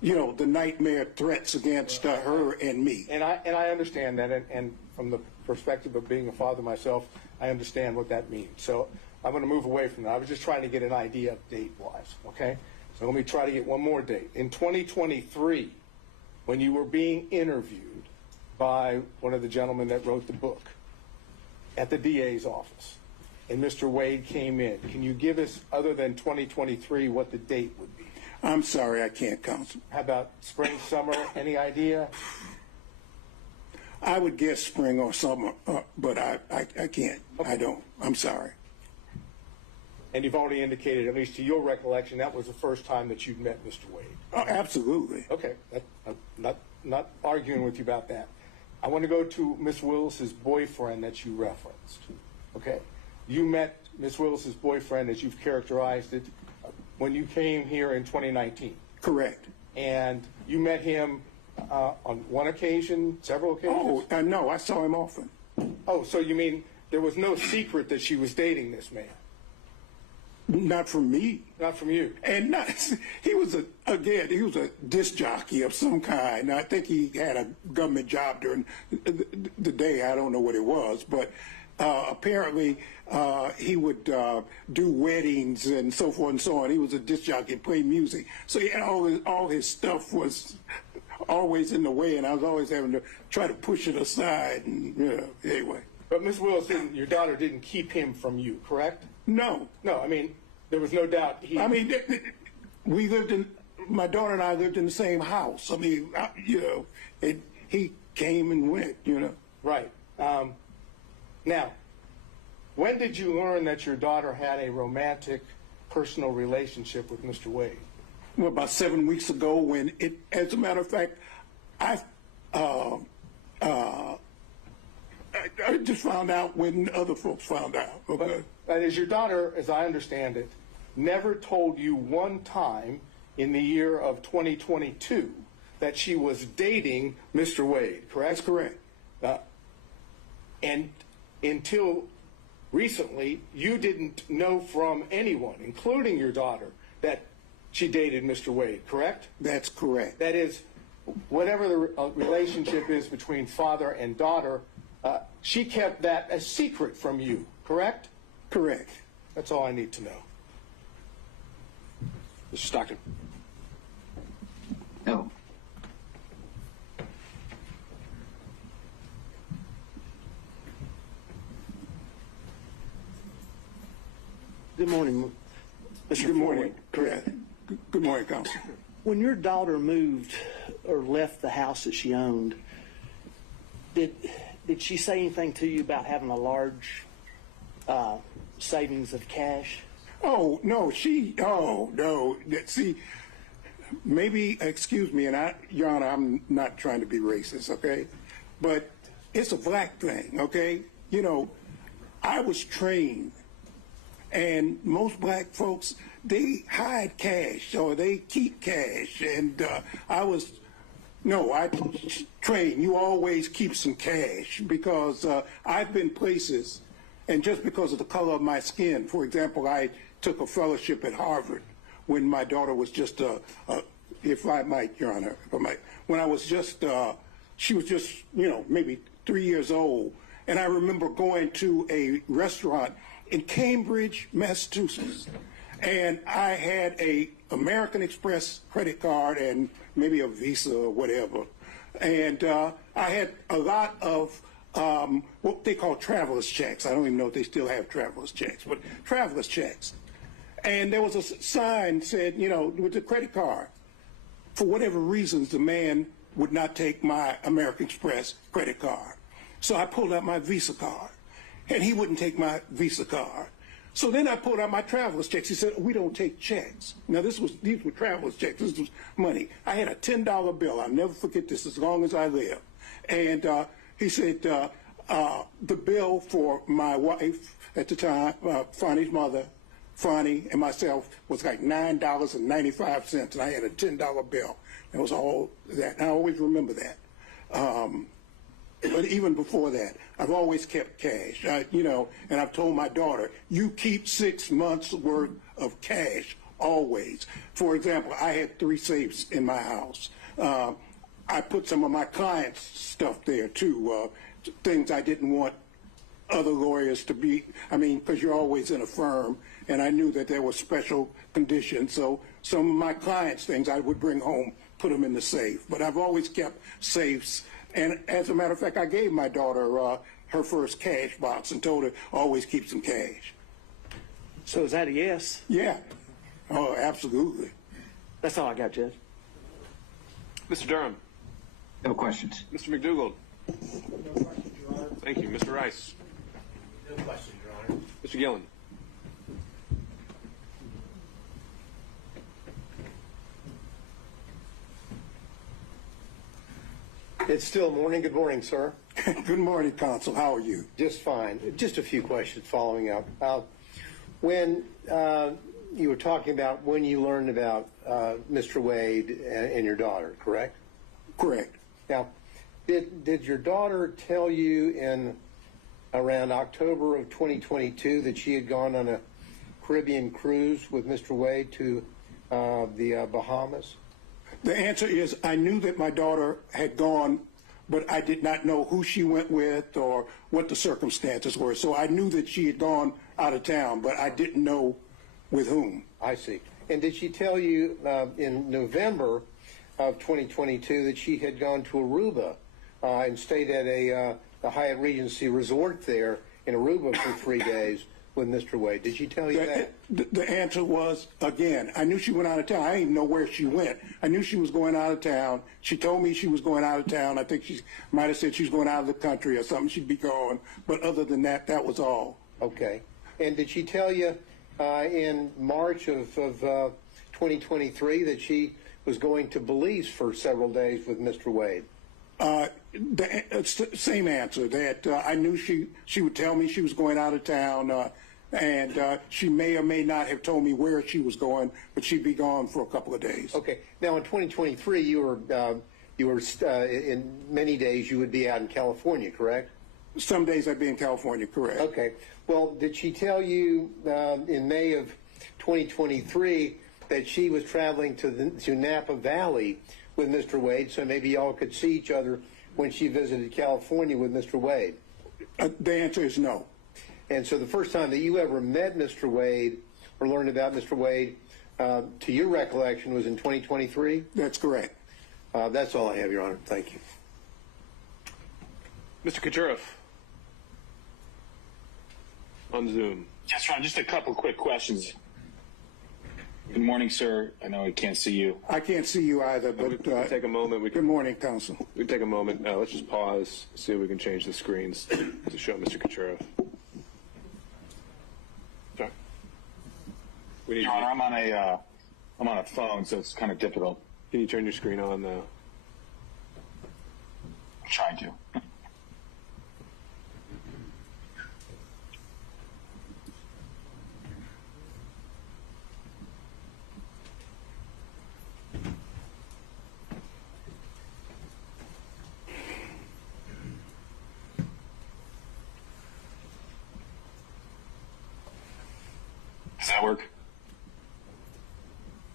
you know, the nightmare threats against her and me. And I understand that, and from the perspective of being a father myself, I understand what that means. So I'm going to move away from that. I was just trying to get an idea of date-wise, okay? So let me try to get one more date. In 2023, when you were being interviewed by one of the gentlemen that wrote the book at the DA's office, and Mr. Wade came in, can you give us, other than 2023, what the date would be? I'm sorry, I can't, Counsel. How about spring, summer, any idea? I would guess spring or summer, but I can't. Okay. I don't. I'm sorry. And you've already indicated, at least to your recollection, that was the first time that you'd met Mr. Wade. Oh, absolutely. Okay. I'm not arguing with you about that. I want to go to Miss Willis's boyfriend that you referenced. Okay. You met Miss Willis's boyfriend, as you've characterized it, when you came here in 2019. Correct. And you met him on one occasion, several occasions? Oh, no, I saw him often. Oh, so you mean there was no secret that she was dating this man? Not from me. Not from you. And not, he was a disc jockey of some kind. I think he had a government job during the day. I don't know what it was, but apparently he would do weddings and so forth and so on. He was a disc jockey, play music. So he had all his stuff was always in the way, and I was always having to try to push it aside. And anyway. But Ms. Willis, your daughter didn't keep him from you, correct? No. No, I mean, there was no doubt he... I mean, we lived in, my daughter and I lived in the same house. I mean, he came and went, you know. Right. Now, when did you learn that your daughter had a romantic, personal relationship with Mr. Wade? Well, about 7 weeks ago when it, as a matter of fact, I just found out when other folks found out. Okay. But as your daughter, as I understand it, never told you one time in the year of 2022 that she was dating Mr. Wade, correct? That's correct. And until recently, you didn't know from anyone, including your daughter, that she dated Mr. Wade, correct? That's correct. That is, whatever the relationship is between father and daughter, she kept that a secret from you, correct? Correct. That's all I need to know. Mr. Stockton. No. Good morning, Mr. Good morning. Floyd. Correct. Good morning, Counsel. When your daughter moved or left the house that she owned, did she say anything to you about having a large savings of cash? Oh, no, no. See, maybe, excuse me, and Your Honor, I'm not trying to be racist, okay? But it's a black thing, okay? You know, I was trained, and most black folks, they hide cash or they keep cash, and I trained, you always keep some cash because I've been places, and just because of the color of my skin, for example, I took a fellowship at Harvard when my daughter was just, if I might, Your Honor, when I was just, she was just, you know, maybe 3 years old. And I remember going to a restaurant in Cambridge, Massachusetts. And I had a American Express credit card and maybe a Visa or whatever. And I had a lot of what they call traveler's checks. I don't even know if they still have traveler's checks, but traveler's checks. And there was a sign said, you know, with the credit card. For whatever reasons, the man would not take my American Express credit card. So I pulled out my Visa card, and he wouldn't take my Visa card. So then I pulled out my traveler's checks. He said, we don't take checks. Now, these were traveler's checks. This was money. I had a $10 bill. I'll never forget this as long as I live. And he said, the bill for my wife at the time, Fonnie's mother, Fonnie, and myself was like $9.95, and I had a $10 bill. That was all that. And I always remember that. But even before that, I've always kept cash, and I've told my daughter, you keep 6 months worth of cash always. For example, I had 3 safes in my house. I put some of my clients' stuff there too, things I didn't want other lawyers to be, because you're always in a firm, and I knew that there were special conditions, so some of my clients' things I would bring home, put them in the safe. But I've always kept safes, and as a matter of fact, I gave my daughter her first cash box and told her always keep some cash. So is that a yes? Yeah. Oh, absolutely. That's all I got, Judge. Mr. Durham. No questions. Mr. McDougald. No questions, Your Honor. Thank you. Mr. Rice. No questions, Your Honor. Mr. Gillen. It's still morning. Good morning, sir. Good morning, counsel. How are you? Just fine. Just a few questions following up. When you were talking about when you learned about Mr. Wade and your daughter, correct? Correct. Now, did your daughter tell you in around October of 2022 that she had gone on a Caribbean cruise with Mr. Wade to the Bahamas? The answer is I knew that my daughter had gone, but I did not know who she went with or what the circumstances were. So I knew that she had gone out of town, but I didn't know with whom. I see. And did she tell you in November of 2022 that she had gone to Aruba and stayed at a Hyatt Regency resort there in Aruba for 3 days with Mr. Wade? Did she tell you that? The answer was, again, I knew she went out of town. I didn't even know where she went. I knew she was going out of town. She told me she was going out of town. I think she might have said she was going out of the country or something. She'd be gone. But other than that, that was all. Okay. And did she tell you in March of 2023 that she was going to Belize for several days with Mr. Wade? The same answer, that I knew she would tell me she was going out of town, and she may or may not have told me where she was going, but she'd be gone for a couple of days. Okay. Now, in 2023, you were in many days you would be out in California, correct? Some days I'd be in California, correct. Okay. Well, did she tell you in May of 2023 that she was traveling to Napa Valley with Mr. Wade, so maybe y'all could see each other when she visited California with Mr. Wade? The answer is no. And so the first time that you ever met Mr. Wade or learned about Mr. Wade, to your recollection, was in 2023? That's correct. That's all I have, Your Honor. Thank you. Mr. Kucherov. On Zoom. Yes, Ron, just a couple quick questions. Good morning, sir. I know I can't see you. I can't see you either, but We can take a moment. Good morning, counsel. We can take a moment. Let's just pause, see if we can change the screens to show Mr. Kucherov. Sorry. We need Your Honor, I'm on a phone, so it's kind of difficult. Can you turn your screen on, though? I'm trying to. Does that work?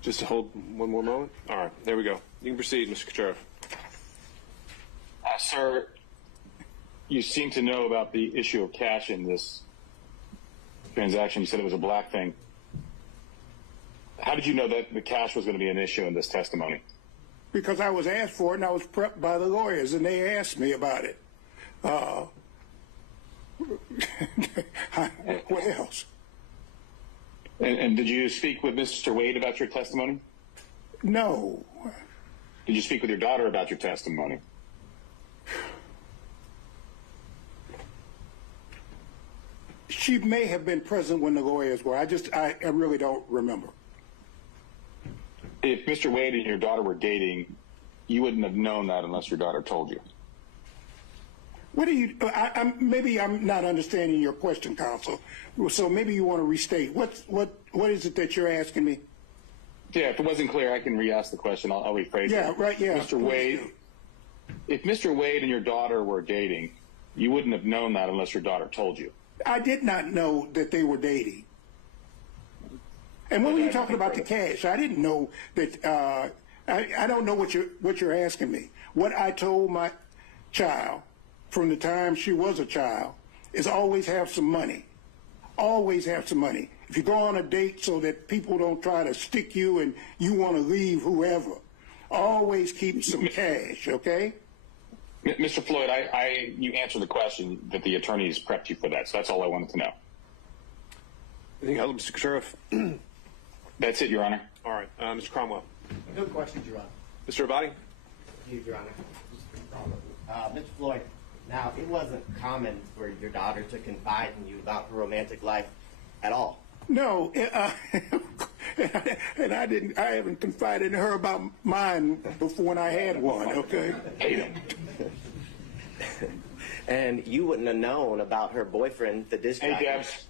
Just to hold one more moment? All right, there we go. You can proceed, Mr. Kucherov. Sir, you seem to know about the issue of cash in this transaction. You said it was a black thing. How did you know that the cash was going to be an issue in this testimony? Because I was asked for it, and I was prepped by the lawyers, and they asked me about it. What else? And did you speak with Mr. Wade about your testimony? No. Did you speak with your daughter about your testimony? She may have been present when the lawyers were. I really don't remember. If Mr. Wade and your daughter were dating, you wouldn't have known that unless your daughter told you. What do you? Maybe I'm not understanding your question, counsel. So maybe you want to restate. What is it that you're asking me? Yeah, if it wasn't clear, I can re-ask the question. I'll rephrase it. Yeah, right. Yeah, Mr. Wade. if Mr. Wade and your daughter were dating, you wouldn't have known that unless your daughter told you. I did not know that they were dating. And when were you talking about the cash? I didn't know that. I don't know what you're asking me. What I told my child from the time she was a child is always have some money. Always have some money. If you go on a date so that people don't try to stick you and you want to leave whoever, always keep some cash, okay? Mr. Floyd, you answered the question that the attorneys prepped you for that, so that's all I wanted to know. Anything else, Mr. Sheriff? That's it, Your Honor. All right, Mr. Cromwell. No questions, Your Honor. Mr. Abadi? Your Honor. Mr. Floyd, now, it wasn't common for your daughter to confide in you about her romantic life at all. No, and I haven't confided in her about mine before when I had one, okay? And you wouldn't have known about her boyfriend, the disc jockey. Hey, Debs.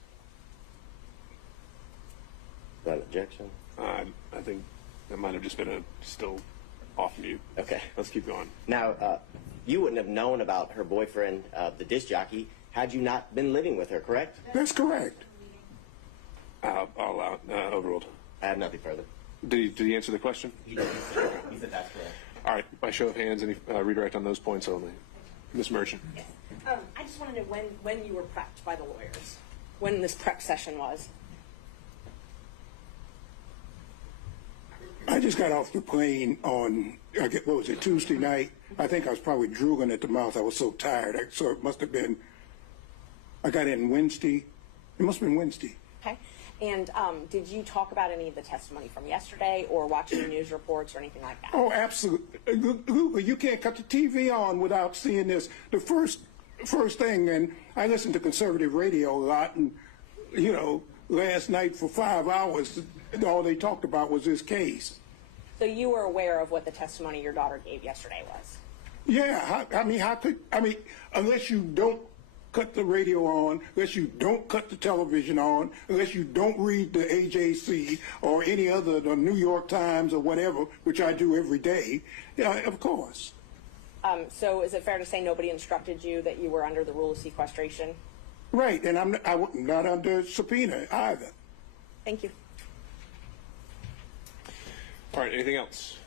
An objection? I think that might have just been still off mute. Okay. Let's keep going. Now, you wouldn't have known about her boyfriend, the disc jockey, had you not been living with her, correct? That's correct. I'll allow overruled. I have nothing further. Did he answer the question? He did. He said that's correct. All right. By show of hands, any redirect on those points only. Ms. Merchant. Yes. I just want to know when you were prepped by the lawyers, when this prep session was. I just got off the plane on, what was it, Tuesday night? I think I was probably drooling at the mouth. I was so tired. So it must have been, I got in Wednesday. It must have been Wednesday. Okay. And did you talk about any of the testimony from yesterday or watch any news reports or anything like that? Oh, absolutely. You can't cut the TV on without seeing this. The first thing, and I listen to conservative radio a lot, and, you know, last night for 5 hours, all they talked about was this case. So you were aware of what the testimony your daughter gave yesterday was? Yeah. Unless you don't cut the radio on, unless you don't cut the television on, unless you don't read the AJC or any other, the New York Times or whatever, which I do every day, yeah, of course. So is it fair to say nobody instructed you that you were under the rule of sequestration? Right, and I'm not under subpoena either. Thank you. All right, anything else?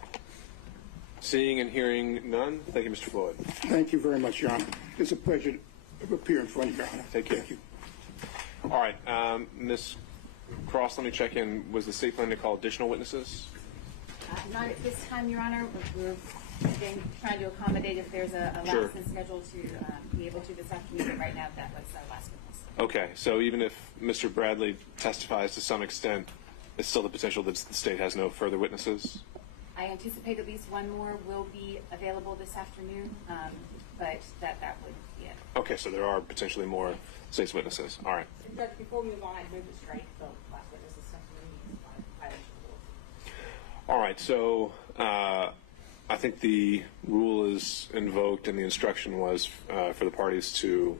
Seeing and hearing none, thank you, Mr. Floyd. Thank you very much, Your Honor. It's a pleasure to appear in front of you, Your Honor. Take care. Thank you. All right, Ms. Cross, let me check in. Was the state planning to call additional witnesses? Not at this time, Your Honor. We're again trying to accommodate if there's a lapse in schedule to be able to this afternoon, but right now that was our last witness. Okay, so even if Mr. Bradley testifies to some extent, it's still the potential that the state has no further witnesses? I anticipate at least one more will be available this afternoon, but that would be it. Okay, so there are potentially more state's witnesses. All right. Judge, before we move on, I'd move to strike the last witness's testimony. All right, so I think the rule is invoked and the instruction was for the parties to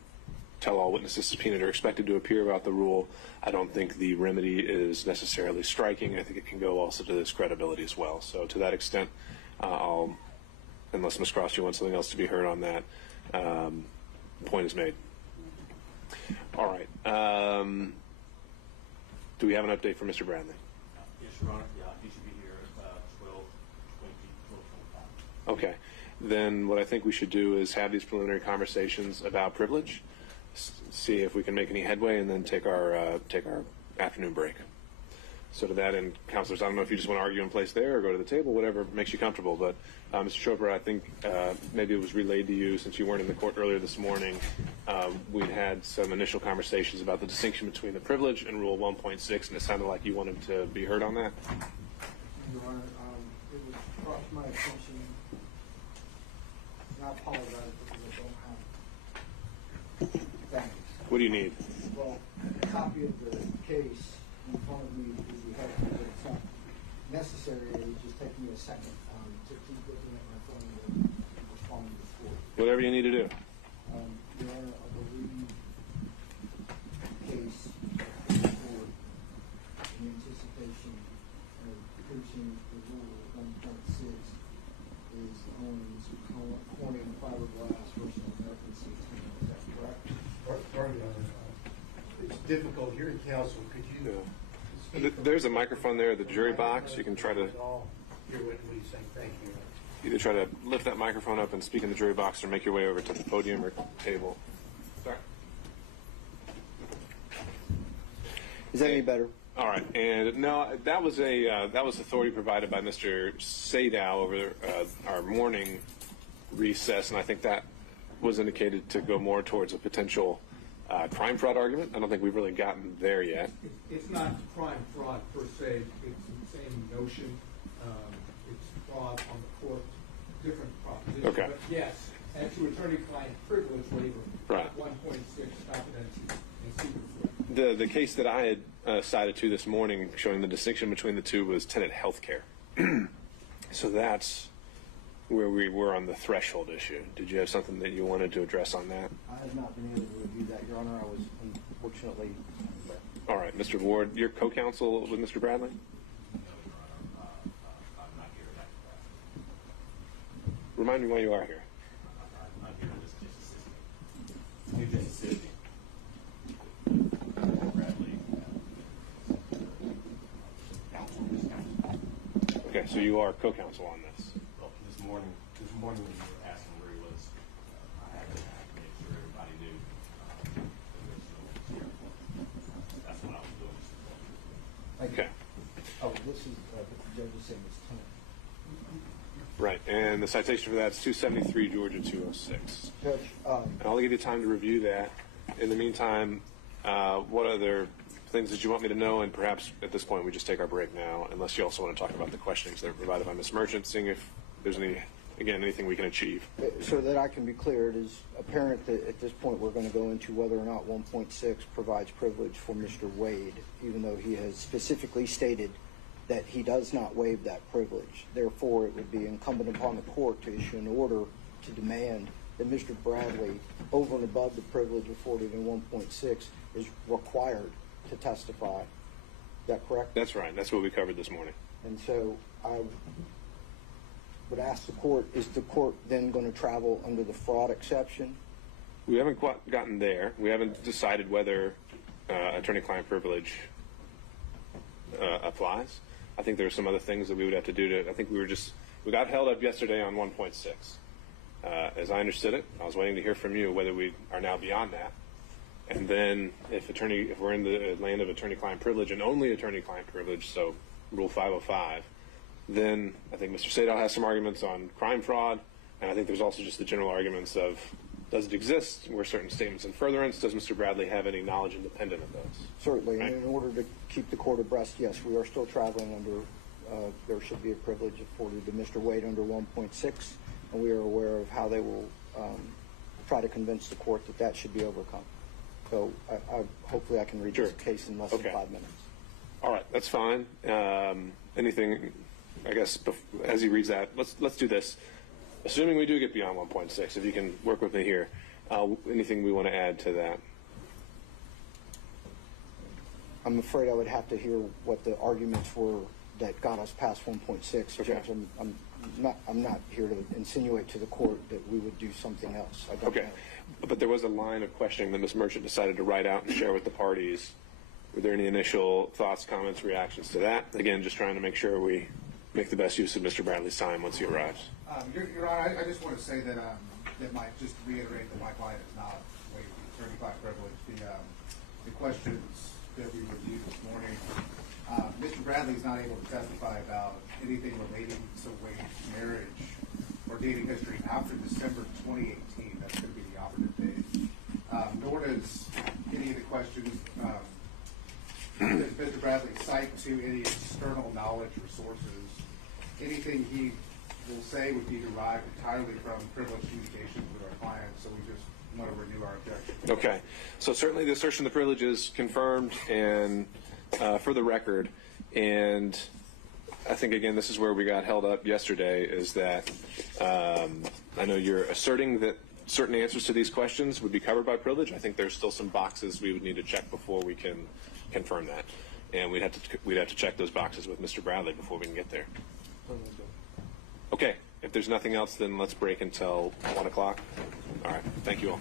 tell all witnesses subpoenaed or expected to appear about the rule. I don't think the remedy is necessarily striking. I think it can go also to this credibility as well. So to that extent, unless Ms. Cross, you want something else to be heard on that, point is made. All right. Do we have an update from Mr. Bradley? Yes, Your Honor. Yeah, he should be here at 12:25. Okay. Then what I think we should do is have these preliminary conversations about privilege, see if we can make any headway, and then take our afternoon break. So to that end, counselors, I don't know if you just want to argue in place there or go to the table, whatever makes you comfortable. But Mr. Chopra, I think maybe it was relayed to you since you weren't in the court earlier this morning. We'd had some initial conversations about the distinction between the privilege and Rule 1.6, and it sounded like you wanted to be heard on that. Your Honor, it was brought to my attention, and I apologize because I don't have things. What do you need? Well, a copy of the case in front of me would be helpful, but it's not necessary. It would just take me a second to keep looking at my phone and respond to the court. Whatever you need to do. Your Honor, I believe the case for in anticipation of preaching the rule 1.6 is on Mr. Corning difficult hearing, counsel. Could you There's a microphone there at the jury box. You can try to hear what he's saying? Thank you. either try to lift that microphone up and speak in the jury box, or make your way over to the podium or table. Sorry. Is that any better? All right, and no, that was authority provided by Mr. Sadow over our morning recess, and I think that was indicated to go more towards a potential crime fraud argument. I don't think we've really gotten there yet. It's not crime fraud per se. It's the same notion. It's fraud on the court, different proposition. Okay. But yes, and to attorney-client privilege waiver, Right. 1.6 confidential and secret. The case that I had cited to this morning, showing the distinction between the two, was tenant health care. So that's where we were on the threshold issue. Did you have something that you wanted to address on that? I have not been able to review that, Your Honor. I was unfortunately. All right, Mr. Ward, you're co-counsel with Mr. Bradley? Remind me why you are here. I'm here just assisting. Bradley, Okay, so you are co-counsel on this. well, this morning when you were asking where he was, I had to make sure everybody knew that there was no. That's what I was doing. Okay. Oh, this is the judge is saying it's 10. Right, and the citation for that is 273 Georgia 206. Judge, And I'll give you time to review that. In the meantime, what other things that you want me to know? And perhaps at this point we just take our break now, unless you also want to talk about the questionings that are provided by Ms. Merchant, seeing if there's anything we can achieve. So that I can be clear, it is apparent that at this point we're going to go into whether or not 1.6 provides privilege for Mr. Wade, even though he has specifically stated that he does not waive that privilege. Therefore, it would be incumbent upon the court to issue an order to demand that Mr. Bradley, over and above the privilege afforded in 1.6, is required to testify. Is that correct? That's right. That's what we covered this morning. And so I would ask the court, is the court then going to travel under the fraud exception? We haven't quite gotten there. We haven't decided whether attorney-client privilege applies. I think there are some other things that we would have to do to. I think we got held up yesterday on 1.6. As I understood it, I was waiting to hear from you whether we are now beyond that. And then if we're in the land of attorney-client privilege and only attorney-client privilege, so Rule 505, then I think Mr. Sadow has some arguments on crime fraud, and I think there's also just the general arguments of, does it exist? Were certain statements in furtherance? Does Mr. Bradley have any knowledge independent of those? Certainly, Right. and in order to keep the court abreast, yes, we are still traveling under, there should be a privilege afforded to Mr. Wade under 1.6, and we are aware of how they will try to convince the court that that should be overcome. So hopefully I can read this case in less than 5 minutes. All right, that's fine. Anything, I guess, as he reads that, let's do this. Assuming we do get beyond 1.6, if you can work with me here, anything we want to add to that? I'm afraid I would have to hear what the arguments were that got us past 1.6. Okay. Judge, I'm not here to insinuate to the court that we would do something else. I don't know. But there was a line of questioning that Ms. Merchant decided to write out and share with the parties. Were there any initial thoughts, comments, reactions to that? Again, just trying to make sure we make the best use of Mr. Bradley's time once he arrives. Your Honor, I just want to say that just to reiterate that my client is not waived attorney-client privilege. The questions that we reviewed this morning, Mr. Bradley is not able to testify about anything relating to Wade's marriage or dating history after December 2018. That's going to be the operative date. Nor does any of the questions does Mr. Bradley cite to any external knowledge or sources. Anything he will say would be derived entirely from privileged communications with our clients, so we just want to renew our objection. Okay. So certainly the assertion of the privilege is confirmed and for the record. And I think, again, this is where we got held up yesterday, is that I know you're asserting that certain answers to these questions would be covered by privilege. I think there's still some boxes we would need to check before we can confirm that. And we'd have to check those boxes with Mr. Bradley before we can get there. Okay. If there's nothing else, then let's break until 1 o'clock. All right. Thank you all.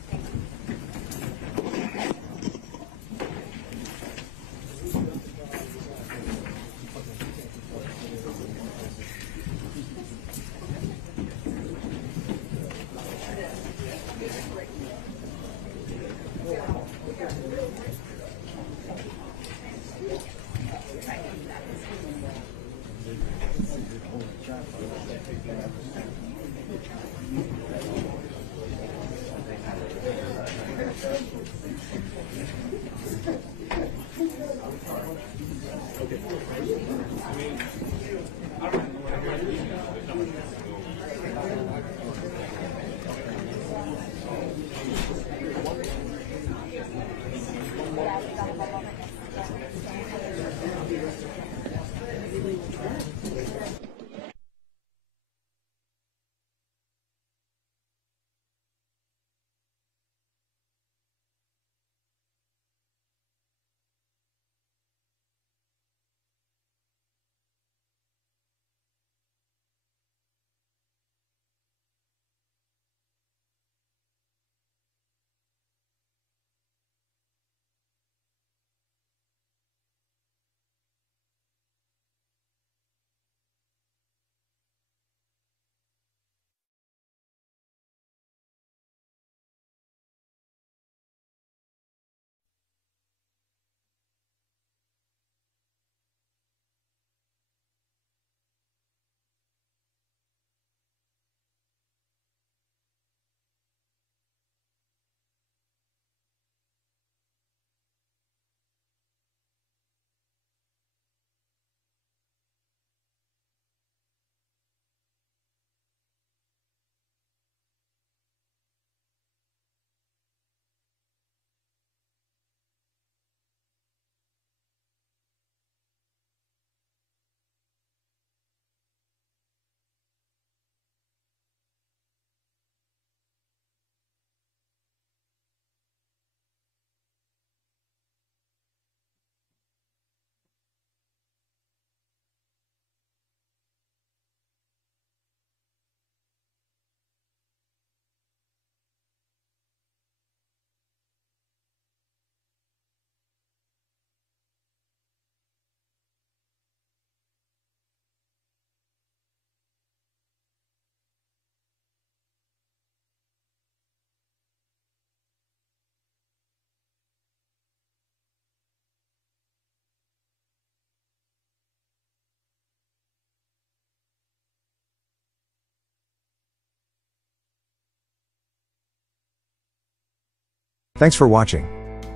Thanks for watching.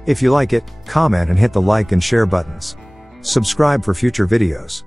If you like it, comment and hit the like and share buttons. Subscribe for future videos.